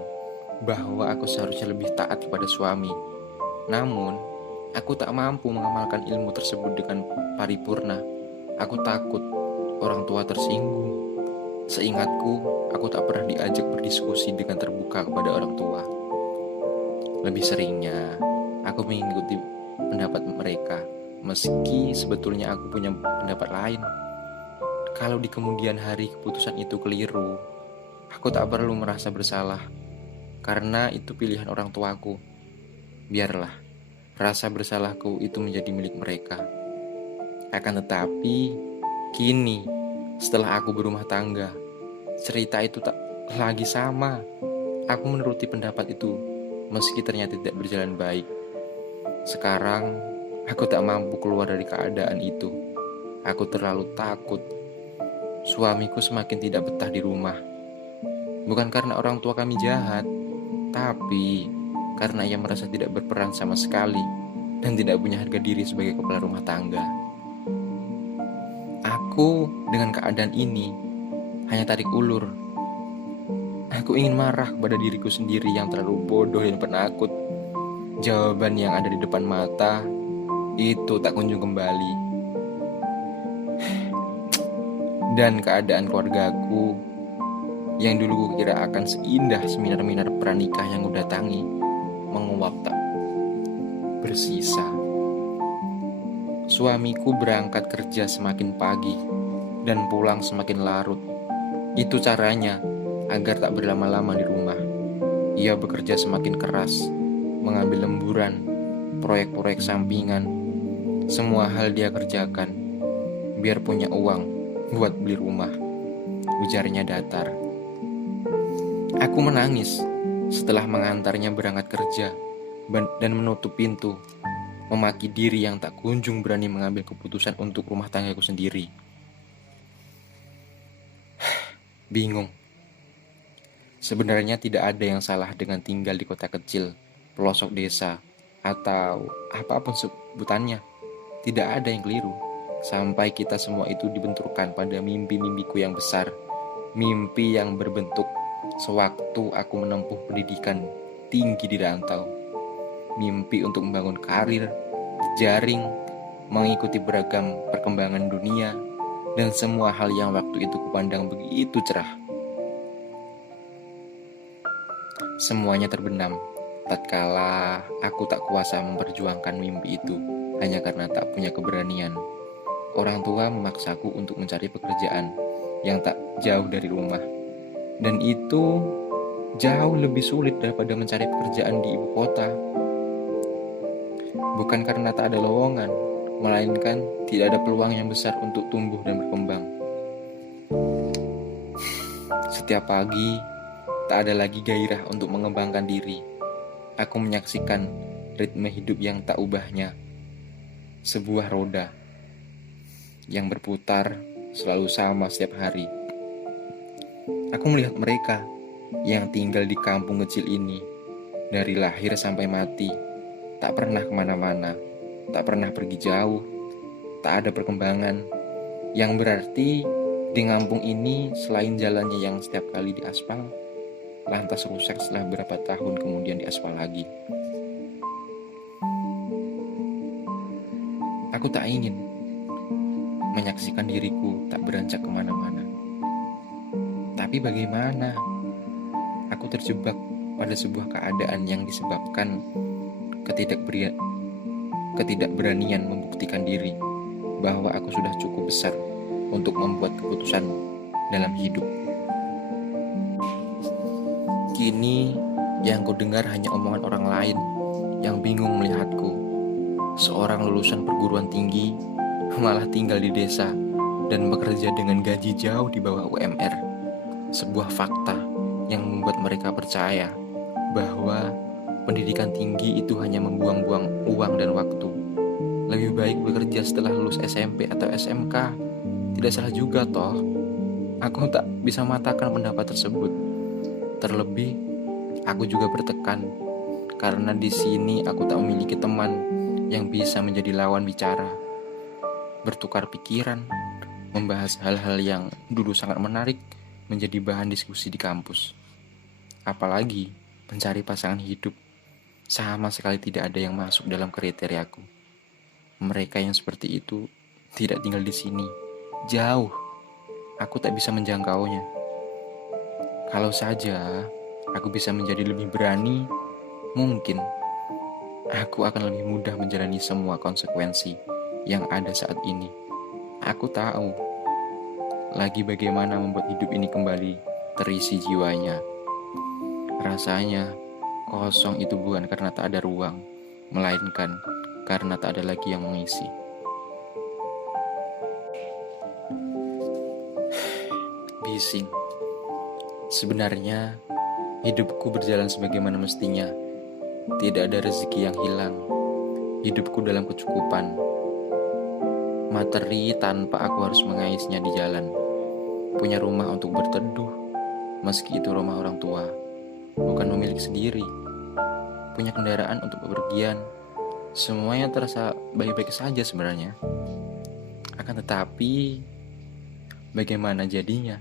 bahwa aku seharusnya lebih taat kepada suami. Namun, aku tak mampu mengamalkan ilmu tersebut dengan paripurna. Aku takut orang tua tersinggung. Seingatku, aku tak pernah diajak berdiskusi dengan terbuka kepada orang tua. Lebih seringnya, aku mengikuti pendapat mereka, meski sebetulnya aku punya pendapat lain. Kalau di kemudian hari keputusan itu keliru, aku tak perlu merasa bersalah, karena itu pilihan orang tuaku. Biarlah, rasa bersalahku itu menjadi milik mereka. Akan tetapi, kini, setelah aku berumah tangga, cerita itu tak lagi sama. Aku menuruti pendapat itu, meski ternyata tidak berjalan baik. Sekarang, aku tak mampu keluar dari keadaan itu. Aku terlalu takut. Suamiku semakin tidak betah di rumah. Bukan karena orang tua kami jahat, tapi karena ia merasa tidak berperan sama sekali dan tidak punya harga diri sebagai kepala rumah tangga. Aku dengan keadaan ini hanya tarik ulur. Aku ingin marah kepada diriku sendiri yang terlalu bodoh dan penakut. Jawaban yang ada di depan mata itu tak kunjung kembali. Dan keadaan keluargaku yang dulu kukira akan seindah seminar-minar pranikah yang ku datangi menguap tak bersisa. Suamiku berangkat kerja semakin pagi dan pulang semakin larut. Itu caranya agar tak berlama-lama di rumah. Ia bekerja semakin keras, mengambil lemburan, proyek-proyek sampingan. Semua hal dia kerjakan biar punya uang buat beli rumah, ujarnya datar. Aku menangis setelah mengantarnya berangkat kerja dan menutup pintu, memaki diri yang tak kunjung berani mengambil keputusan untuk rumah tanggaku sendiri. Bingung. Sebenarnya tidak ada yang salah dengan tinggal di kota kecil, pelosok desa, atau apapun sebutannya. Tidak ada yang keliru. Sampai kita semua itu dibenturkan pada mimpi-mimpiku yang besar. Mimpi yang berbentuk sewaktu aku menempuh pendidikan tinggi di rantau. Mimpi untuk membangun karir, jaring, mengikuti beragam perkembangan dunia, dan semua hal yang waktu itu kupandang begitu cerah. Semuanya terbenam tatkala aku tak kuasa memperjuangkan mimpi itu hanya karena tak punya keberanian. Orang tua memaksaku untuk mencari pekerjaan yang tak jauh dari rumah. Dan itu jauh lebih sulit daripada mencari pekerjaan di ibu kota. Bukan karena tak ada lowongan, melainkan tidak ada peluang yang besar untuk tumbuh dan berkembang. Setiap pagi, tak ada lagi gairah untuk mengembangkan diri. Aku menyaksikan ritme hidup yang tak ubahnya. Sebuah roda yang berputar selalu sama setiap hari. Aku melihat mereka yang tinggal di kampung kecil ini dari lahir sampai mati, tak pernah kemana-mana, tak pernah pergi jauh, tak ada perkembangan. Yang berarti di kampung ini selain jalannya yang setiap kali diaspal, lantas rusak setelah beberapa tahun kemudian diaspal lagi. Aku tak ingin menyaksikan diriku tak beranjak kemana-mana. Tapi bagaimana? Aku terjebak pada sebuah keadaan yang disebabkan ketidakberanian membuktikan diri bahwa aku sudah cukup besar untuk membuat keputusan dalam hidup. Kini yang ku dengar hanya omongan orang lain yang bingung melihatku. Seorang lulusan perguruan tinggi malah tinggal di desa dan bekerja dengan gaji jauh di bawah UMR. Sebuah fakta yang membuat mereka percaya bahwa pendidikan tinggi itu hanya membuang-buang uang dan waktu. Lebih baik bekerja setelah lulus SMP atau SMK. Tidak salah juga toh. Aku tak bisa mematahkan pendapat tersebut. Terlebih, aku juga bertekan karena di sini aku tak memiliki teman yang bisa menjadi lawan bicara, bertukar pikiran, membahas hal-hal yang dulu sangat menarik menjadi bahan diskusi di kampus. Apalagi mencari pasangan hidup, sama sekali tidak ada yang masuk dalam kriteriaku. Mereka yang seperti itu tidak tinggal di sini, Jauh, aku tak bisa menjangkaunya. Kalau saja aku bisa menjadi lebih berani, mungkin aku akan lebih mudah menjalani semua konsekuensi yang ada saat ini. Aku tahu lagi bagaimana membuat hidup ini kembali terisi jiwanya. Rasanya kosong itu bukan karena tak ada ruang, melainkan karena tak ada lagi yang mengisi. Bising. Sebenarnya hidupku berjalan sebagaimana mestinya. Tidak ada rezeki yang hilang. Hidupku dalam kecukupan. Materi tanpa aku harus mengaisnya di jalan. Punya rumah untuk berteduh, meski itu rumah orang tua, bukan memiliki sendiri. Punya kendaraan untuk bepergian. Semuanya terasa baik-baik saja sebenarnya. Akan tetapi, bagaimana jadinya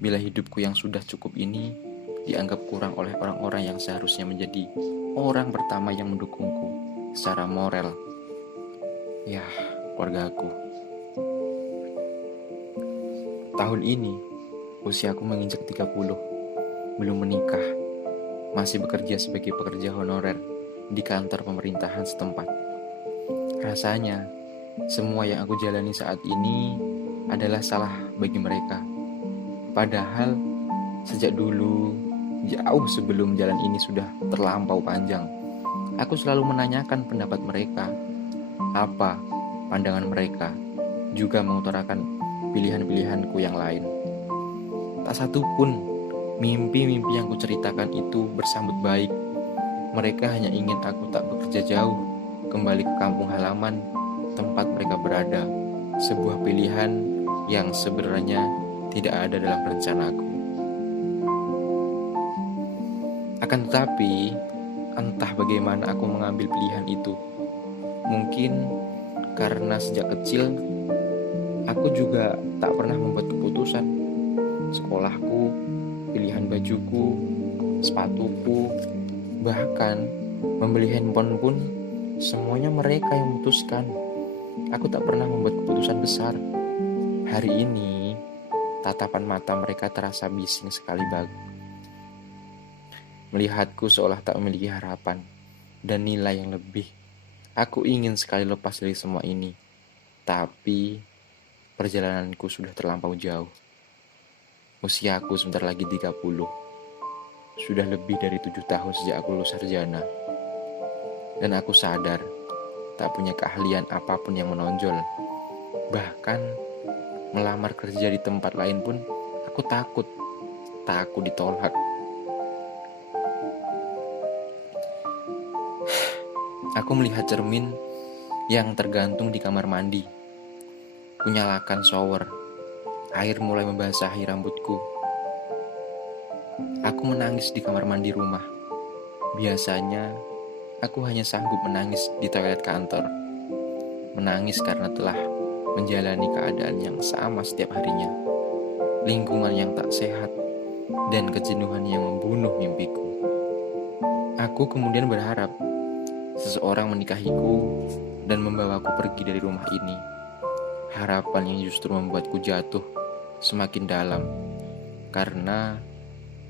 bila hidupku yang sudah cukup ini dianggap kurang oleh orang-orang yang seharusnya menjadi orang pertama yang mendukungku secara moral? Ya, keluargaku. Tahun ini, usiaku menginjak 30, belum menikah, masih bekerja sebagai pekerja honorer di kantor pemerintahan setempat. Rasanya, semua yang aku jalani saat ini adalah salah bagi mereka. Padahal, sejak dulu, jauh sebelum jalan ini sudah terlampau panjang, aku selalu menanyakan pendapat mereka, apa pandangan mereka, juga mengutarakan pilihan-pilihanku yang lain. Tak satu pun mimpi-mimpi yang kuceritakan itu bersambut baik. Mereka hanya ingin aku tak bekerja jauh, kembali ke kampung halaman tempat mereka berada. Sebuah pilihan yang sebenarnya tidak ada dalam rencanaku. Akan tetapi, entah bagaimana aku mengambil pilihan itu. Mungkin karena sejak kecil aku juga tak pernah membuat keputusan. Sekolahku, pilihan bajuku, sepatuku, bahkan membeli handphone pun semuanya mereka yang memutuskan. Aku tak pernah membuat keputusan besar. Hari ini, tatapan mata mereka terasa bising sekali bagus. Melihatku seolah tak memiliki harapan dan nilai yang lebih. Aku ingin sekali lepas dari semua ini. Tapi perjalananku sudah terlampau jauh. Usiaku sebentar lagi 30. Sudah lebih dari 7 tahun sejak aku lulus sarjana. Dan aku sadar tak punya keahlian apapun yang menonjol. Bahkan melamar kerja di tempat lain pun aku takut ditolak. Aku melihat cermin yang tergantung di kamar mandi. Kunyalakan shower. Air mulai membasahi rambutku. Aku menangis di kamar mandi rumah. Biasanya aku hanya sanggup menangis di toilet kantor. Menangis karena telah menjalani keadaan yang sama setiap harinya. Lingkungan yang tak sehat dan kejenuhan yang membunuh mimpiku. Aku kemudian berharap seseorang menikahiku dan membawaku pergi dari rumah ini. Harapan yang justru membuatku jatuh semakin dalam. Karena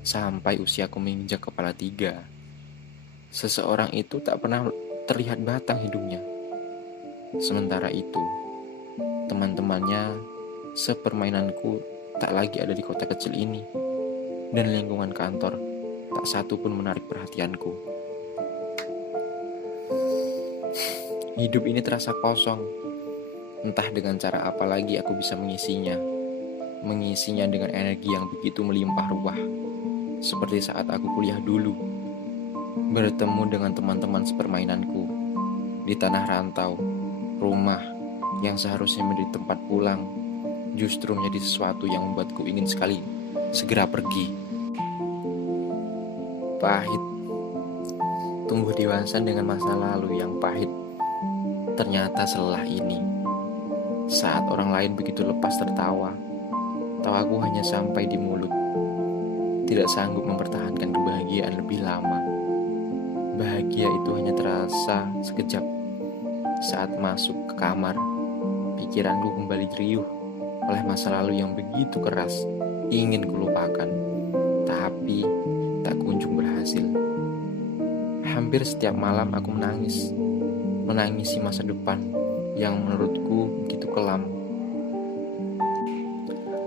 sampai usiaku menginjak kepala 3, seseorang itu tak pernah terlihat batang hidungnya. Sementara itu, teman-temannya sepermainanku tak lagi ada di kota kecil ini. Dan lingkungan kantor tak satu pun menarik perhatianku. Hidup ini terasa kosong. Entah dengan cara apa lagi aku bisa mengisinya. Mengisinya dengan energi yang begitu melimpah ruah. Seperti saat aku kuliah dulu. Bertemu dengan teman-teman sepermainanku. Di tanah rantau, rumah yang seharusnya menjadi tempat pulang justru menjadi sesuatu yang membuatku ingin sekali segera pergi. Pahit. Tumbuh dewasa dengan masa lalu yang pahit. Ternyata selelah ini. Saat orang lain begitu lepas tertawa, tawaku hanya sampai di mulut. Tidak sanggup mempertahankan kebahagiaan lebih lama. Bahagia itu hanya terasa sekejap. Saat masuk ke kamar, pikiranku kembali riuh, oleh masa lalu yang begitu keras, ingin kulupakan, tapi tak kunjung berhasil. Hampir setiap malam aku menangisi masa depan yang menurutku begitu kelam.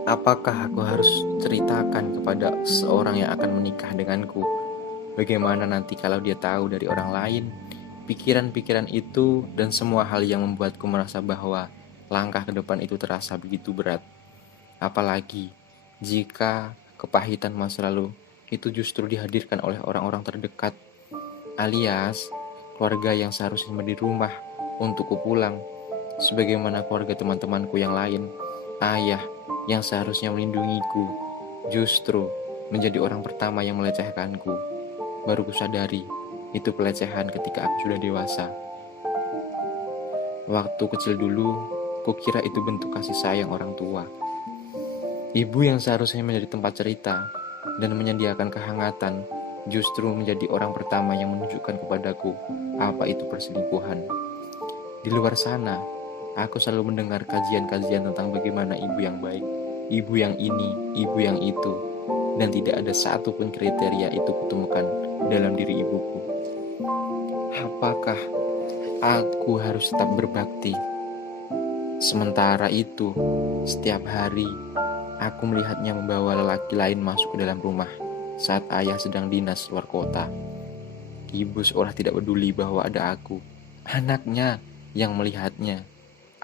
Apakah aku harus ceritakan kepada seorang yang akan menikah denganku? Bagaimana nanti kalau dia tahu dari orang lain pikiran-pikiran itu dan semua hal yang membuatku merasa bahwa langkah ke depan itu terasa begitu berat. Apalagi jika kepahitan masa lalu itu justru dihadirkan oleh orang-orang terdekat, alias keluarga yang seharusnya menjadi rumah untukku pulang, sebagaimana keluarga teman-temanku yang lain. Ayah yang seharusnya melindungiku justru menjadi orang pertama yang melecehkanku. Baru kusadari itu pelecehan ketika aku sudah dewasa. Waktu kecil dulu, kukira itu bentuk kasih sayang orang tua. Ibu yang seharusnya menjadi tempat cerita dan menyediakan kehangatan justru menjadi orang pertama yang menunjukkan kepadaku apa itu perselingkuhan. Di luar sana, aku selalu mendengar kajian-kajian tentang bagaimana ibu yang baik, ibu yang ini, ibu yang itu, dan tidak ada satupun kriteria itu kutemukan dalam diri ibuku. Apakah aku harus tetap berbakti? Sementara itu, setiap hari aku melihatnya membawa lelaki lain masuk ke dalam rumah saat ayah sedang dinas luar kota. Ibu seolah tidak peduli bahwa ada aku, anaknya, yang melihatnya.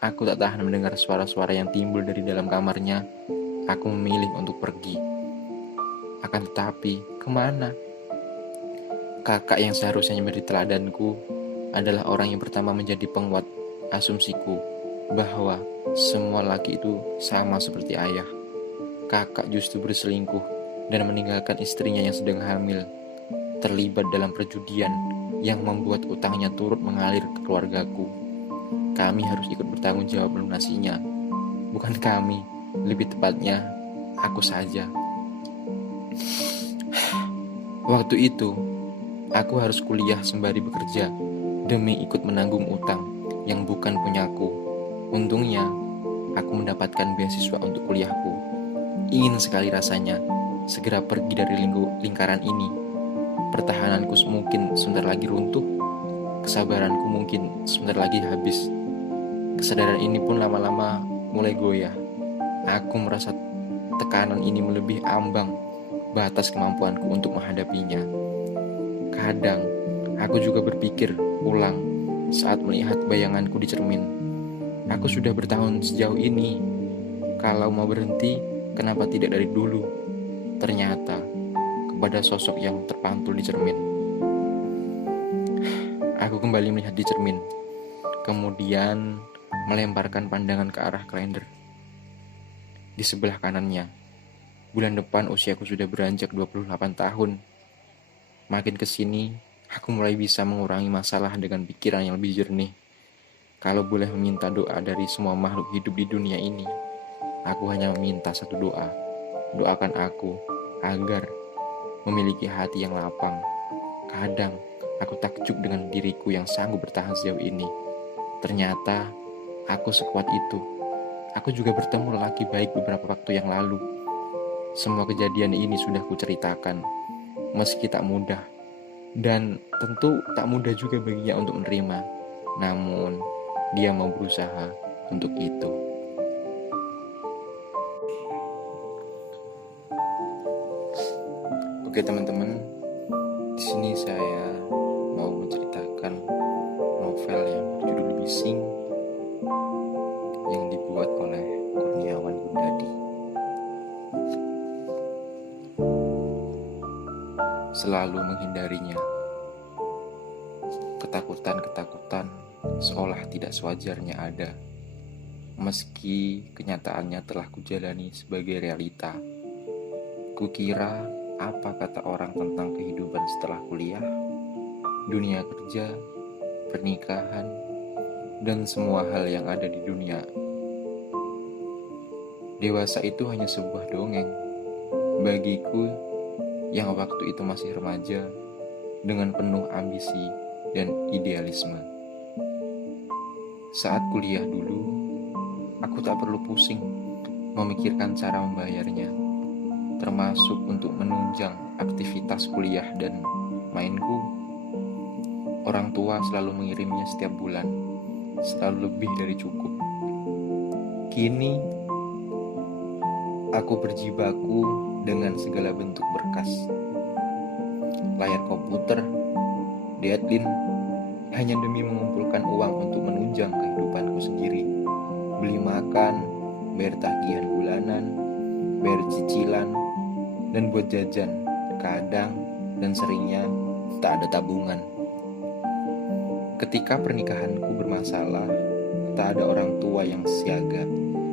Aku tak tahan mendengar suara-suara yang timbul dari dalam kamarnya. Aku memilih untuk pergi. Akan tetapi, kemana? Kakak yang seharusnya menjadi teladanku adalah orang yang pertama menjadi penguat asumsiku bahwa semua laki itu sama seperti ayah. Kakak justru berselingkuh dan meninggalkan istrinya yang sedang hamil, terlibat dalam perjudian yang membuat utangnya turut mengalir ke keluargaku. Kami harus ikut bertanggung jawab melunasinya. Bukan kami, lebih tepatnya aku saja. Waktu itu, aku harus kuliah sembari bekerja demi ikut menanggung utang yang bukan punyaku. Untungnya, aku mendapatkan beasiswa untuk kuliahku. Ingin sekali rasanya segera pergi dari lingkaran ini. Pertahananku mungkin sebentar lagi runtuh. Kesabaranku mungkin sebentar lagi habis. Kesadaran ini pun lama-lama mulai goyah. Aku merasa tekanan ini melebihi ambang batas kemampuanku untuk menghadapinya. Kadang, aku juga berpikir ulang saat melihat bayanganku di cermin. Aku sudah bertahun sejauh ini. Kalau mau berhenti, kenapa tidak dari dulu? Ternyata, kepada sosok yang terpantul di cermin. Aku kembali melihat di cermin. Kemudian, melemparkan pandangan ke arah kalender. Di sebelah kanannya. Bulan depan usiaku sudah beranjak 28 tahun. Makin kesini, aku mulai bisa mengurangi masalah dengan pikiran yang lebih jernih. Kalau boleh meminta doa dari semua makhluk hidup di dunia ini, aku hanya meminta satu doa. Doakan aku agar memiliki hati yang lapang. Kadang, aku takjub dengan diriku yang sanggup bertahan sejauh ini. Ternyata, aku sekuat itu. Aku juga bertemu lelaki baik beberapa waktu yang lalu. Semua kejadian ini sudah kuceritakan, meski tak mudah. Dan tentu tak mudah juga baginya untuk menerima. Namun, dia mau berusaha untuk itu. Oke teman-teman, di sini saya mau menceritakan novel yang berjudul Bising yang dibuat oleh Kurniawan Gundadi. Selalu menghindarinya. Ketakutan-ketakutan seolah tidak sewajarnya ada, meski kenyataannya telah kujalani sebagai realita. Kukira apa kata orang tentang kehidupan setelah kuliah, dunia kerja, pernikahan, dan semua hal yang ada di dunia. Dewasa itu hanya sebuah dongeng bagiku yang waktu itu masih remaja dengan penuh ambisi dan idealisme. Saat kuliah dulu, aku tak perlu pusing memikirkan cara membayarnya, termasuk untuk menunjang aktivitas kuliah dan mainku. Orang tua selalu mengirimnya setiap bulan, selalu lebih dari cukup. Kini, aku berjibaku dengan segala bentuk berkas. Layar komputer, deadline, hanya demi mengumpulkan uang untuk menunjang kehidupanku sendiri. Beli makan, bayar tagihan bulanan, bayar cicilan, dan buat jajan. Kadang dan seringnya tak ada tabungan. Ketika pernikahanku bermasalah, tak ada orang tua yang siaga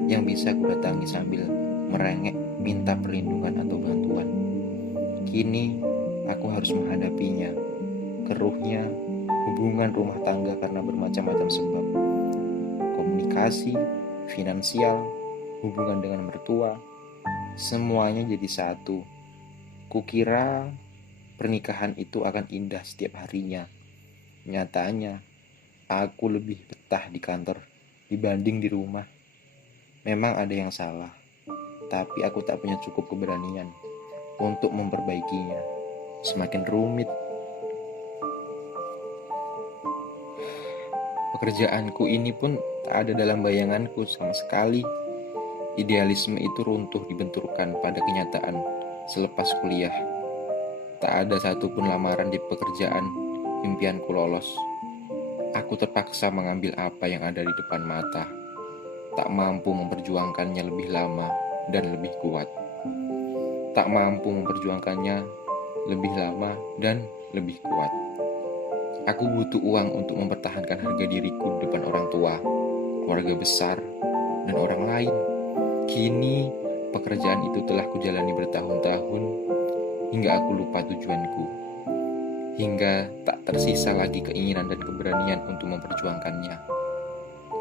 yang bisa kudatangi sambil merengek minta perlindungan atau bantuan. Kini aku harus menghadapinya, keruhnya hubungan rumah tangga karena bermacam-macam sebab. Komunikasi, finansial, hubungan dengan mertua, semuanya jadi satu. Kukira pernikahan itu akan indah setiap harinya. Nyatanya, aku lebih betah di kantor dibanding di rumah. Memang ada yang salah, tapi aku tak punya cukup keberanian untuk memperbaikinya. Semakin rumit. Pekerjaanku ini pun tak ada dalam bayanganku sama sekali. Idealisme itu runtuh dibenturkan pada kenyataan selepas kuliah. Tak ada satupun lamaran di pekerjaan impianku lolos. Aku terpaksa mengambil apa yang ada di depan mata. Tak mampu memperjuangkannya lebih lama dan lebih kuat. Tak mampu memperjuangkannya lebih lama dan lebih kuat. Aku butuh uang untuk mempertahankan harga diriku di depan orang tua, keluarga besar, dan orang lain. Kini, pekerjaan itu telah kujalani bertahun-tahun hingga aku lupa tujuanku. Hingga tak tersisa lagi keinginan dan keberanian untuk memperjuangkannya.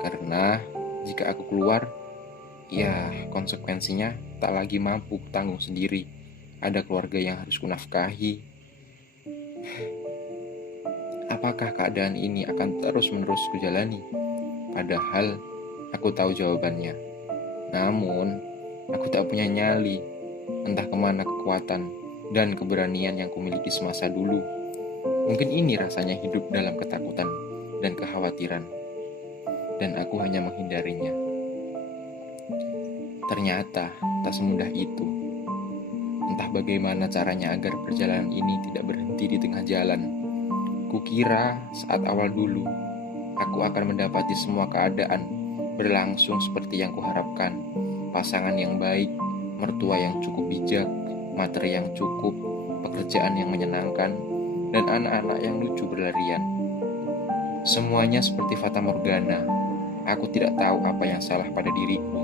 Karena jika aku keluar, ya konsekuensinya tak lagi mampu tanggung sendiri. Ada keluarga yang harus kunafkahi. Apakah keadaan ini akan terus-menerus kujalani? Padahal aku tahu jawabannya. Namun, aku tak punya nyali, entah kemana kekuatan dan keberanian yang kumiliki semasa dulu. Mungkin ini rasanya hidup dalam ketakutan dan kekhawatiran, dan aku hanya menghindarinya. Ternyata tak semudah itu. Entah bagaimana caranya agar perjalanan ini tidak berhenti di tengah jalan. Kukira saat awal dulu, aku akan mendapati semua keadaan berlangsung seperti yang kuharapkan. Pasangan yang baik, mertua yang cukup bijak, materi yang cukup, pekerjaan yang menyenangkan, dan anak-anak yang lucu berlarian. Semuanya seperti fata morgana. Aku tidak tahu apa yang salah pada diriku,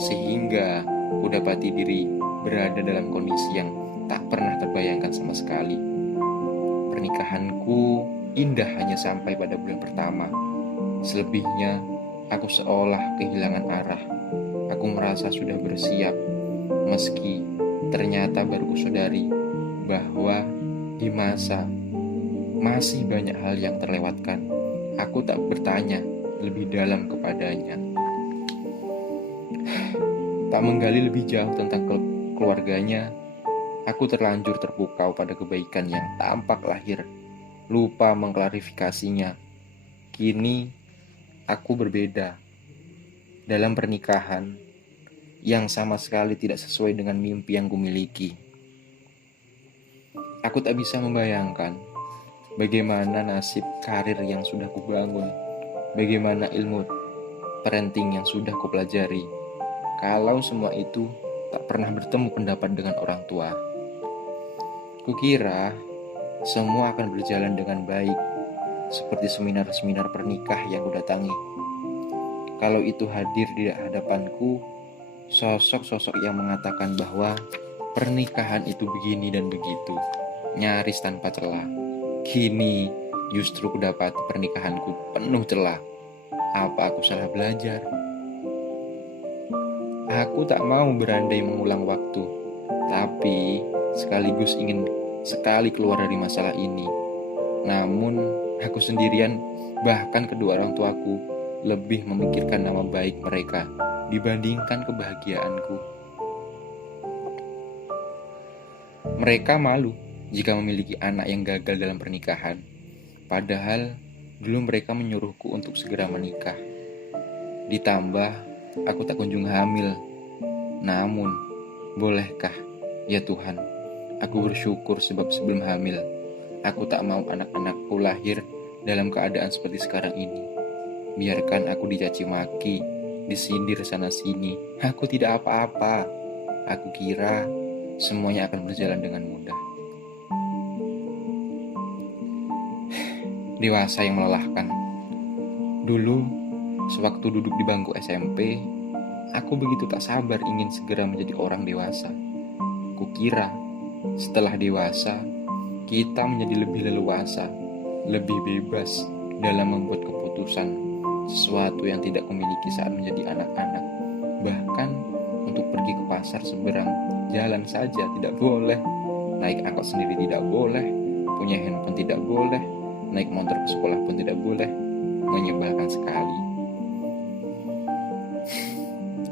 sehingga kudapati diri berada dalam kondisi yang tak pernah terbayangkan sama sekali. Pernikahanku indah hanya sampai pada bulan pertama. Selebihnya, aku seolah kehilangan arah. Aku merasa sudah bersiap, meski ternyata baru kusadari bahwa di masa masih banyak hal yang terlewatkan. Aku tak bertanya lebih dalam kepadanya. Tak menggali lebih jauh tentang keluarganya. Aku terlanjur terpukau pada kebaikan yang tampak lahir, lupa mengklarifikasinya. Kini, aku berbeda. Dalam pernikahan yang sama sekali tidak sesuai dengan mimpi yang kumiliki. Aku tak bisa membayangkan bagaimana nasib karir yang sudah kubangun, bagaimana ilmu parenting yang sudah kupelajari, kalau semua itu tak pernah bertemu pendapat dengan orang tua. Kukira semua akan berjalan dengan baik, seperti seminar-seminar pernikah yang kudatangi. Kalau itu hadir di hadapanku, sosok-sosok yang mengatakan bahwa pernikahan itu begini dan begitu, nyaris tanpa celah. Kini justru kudapati pernikahanku penuh celah. Apa aku salah belajar? Aku tak mau berandai mengulang waktu, tapi sekaligus ingin sekali keluar dari masalah ini. Namun, aku sendirian, bahkan kedua orang tuaku, lebih memikirkan nama baik mereka dibandingkan kebahagiaanku. Mereka malu jika memiliki anak yang gagal dalam pernikahan, padahal dulu mereka menyuruhku untuk segera menikah. Ditambah, aku tak kunjung hamil. Namun, bolehkah, ya Tuhan, aku bersyukur sebab sebelum hamil, aku tak mau anak-anakku lahir dalam keadaan seperti sekarang ini. Biarkan aku dicaci maki, disindir sana-sini. Aku tidak apa-apa. Aku kira semuanya akan berjalan dengan mudah. Dewasa yang melelahkan. Dulu, sewaktu duduk di bangku SMP, aku begitu tak sabar ingin segera menjadi orang dewasa. Kukira setelah dewasa, kita menjadi lebih leluasa, lebih bebas dalam membuat keputusan, sesuatu yang tidak kumiliki saat menjadi anak-anak. Bahkan untuk pergi ke pasar seberang jalan saja tidak boleh, naik angkot sendiri tidak boleh, punya handphone tidak boleh, naik motor ke sekolah pun tidak boleh. Menyebalkan sekali.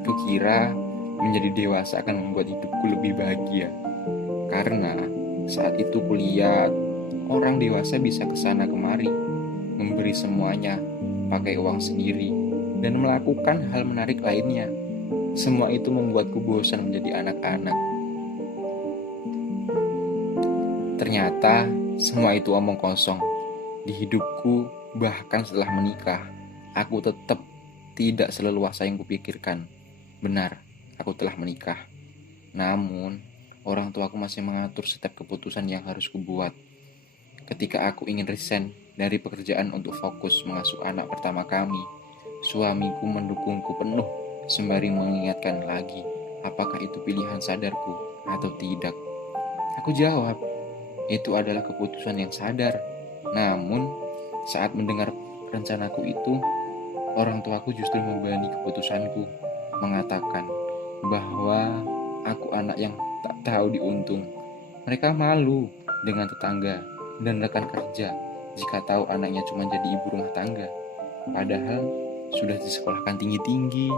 Kukira menjadi dewasa akan membuat hidupku lebih bahagia. Karena saat itu kulihat orang dewasa bisa kesana kemari, memberi semuanya, pakai uang sendiri, dan melakukan hal menarik lainnya. Semua itu membuatku bosan menjadi anak-anak. Ternyata semua itu omong kosong. Di hidupku, bahkan setelah menikah, aku tetap tidak seleluasa yang kupikirkan. Benar, aku telah menikah. Namun, orang tuaku masih mengatur setiap keputusan yang harus kubuat. Ketika aku ingin resign dari pekerjaan untuk fokus mengasuh anak pertama kami, suamiku mendukungku penuh sembari mengingatkan lagi apakah itu pilihan sadarku atau tidak. Aku jawab, itu adalah keputusan yang sadar. Namun, saat mendengar rencanaku itu, orang tuaku justru membebani keputusanku, mengatakan bahwa aku anak yang tak tahu diuntung. Mereka malu dengan tetangga dan rekan kerja jika tahu anaknya cuma jadi ibu rumah tangga, padahal sudah disekolahkan tinggi-tinggi.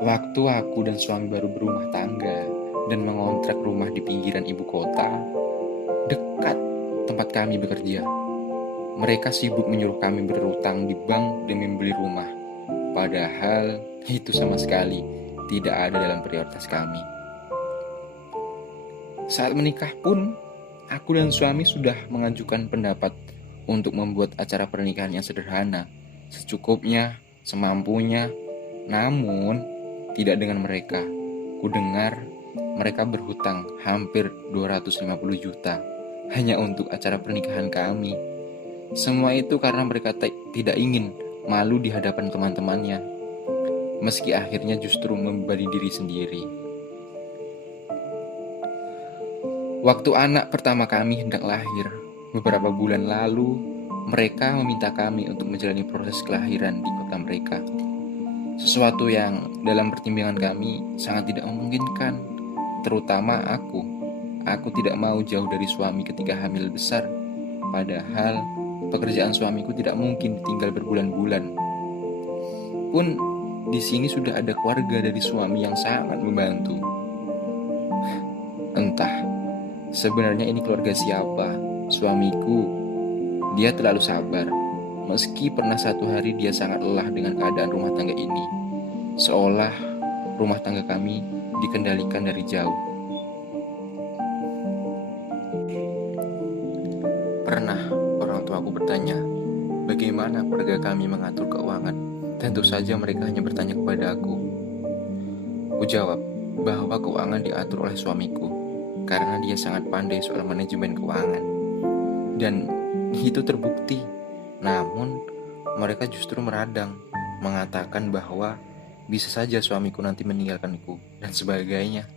Waktu aku dan suami baru berumah tangga dan mengontrak rumah di pinggiran ibu kota, dekat tempat kami bekerja, mereka sibuk menyuruh kami berutang di bank demi membeli rumah. Padahal itu sama sekali tidak ada dalam prioritas kami. Saat menikah pun, aku dan suami sudah mengajukan pendapat untuk membuat acara pernikahan yang sederhana, secukupnya, semampunya. Namun, tidak dengan mereka. Kudengar mereka berhutang hampir 250 juta hanya untuk acara pernikahan kami. Semua itu karena mereka tidak ingin malu di hadapan teman-temannya, meski akhirnya justru membebani diri sendiri. Waktu anak pertama kami hendak lahir, beberapa bulan lalu, mereka meminta kami untuk menjalani proses kelahiran di kota mereka. Sesuatu yang dalam pertimbangan kami sangat tidak memungkinkan, terutama aku. Aku tidak mau jauh dari suami ketika hamil besar, padahal pekerjaan suamiku tidak mungkin tinggal berbulan-bulan. Pun di sini sudah ada keluarga dari suami yang sangat membantu. Entah sebenarnya ini keluarga siapa. Suamiku, dia terlalu sabar. Meski pernah satu hari dia sangat lelah dengan keadaan rumah tangga ini, seolah rumah tangga kami dikendalikan dari jauh. Pernah orang tuaku bertanya, bagaimana keluarga kami mengatur keuangan? Tentu saja mereka hanya bertanya kepada aku. Kujawab bahwa keuangan diatur oleh suamiku, karena dia sangat pandai soal manajemen keuangan. Dan itu terbukti. Namun, mereka justru meradang, mengatakan bahwa bisa saja suamiku nanti meninggalkanku, dan sebagainya.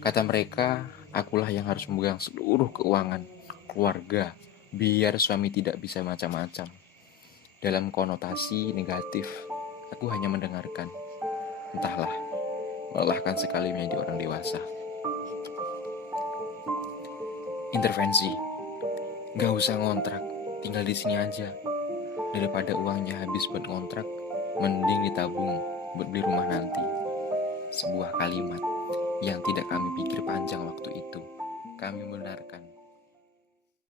Kata mereka, akulah yang harus memegang seluruh keuangan keluarga, biar suami tidak bisa macam-macam. Dalam konotasi negatif, aku hanya mendengarkan. Entahlah, melelahkan sekali menjadi orang dewasa. Intervensi, gak usah ngontrak, tinggal di sini aja. Daripada uangnya habis buat kontrak, mending ditabung buat beli rumah nanti. Sebuah kalimat yang tidak kami pikir panjang waktu itu. Kami membenarkan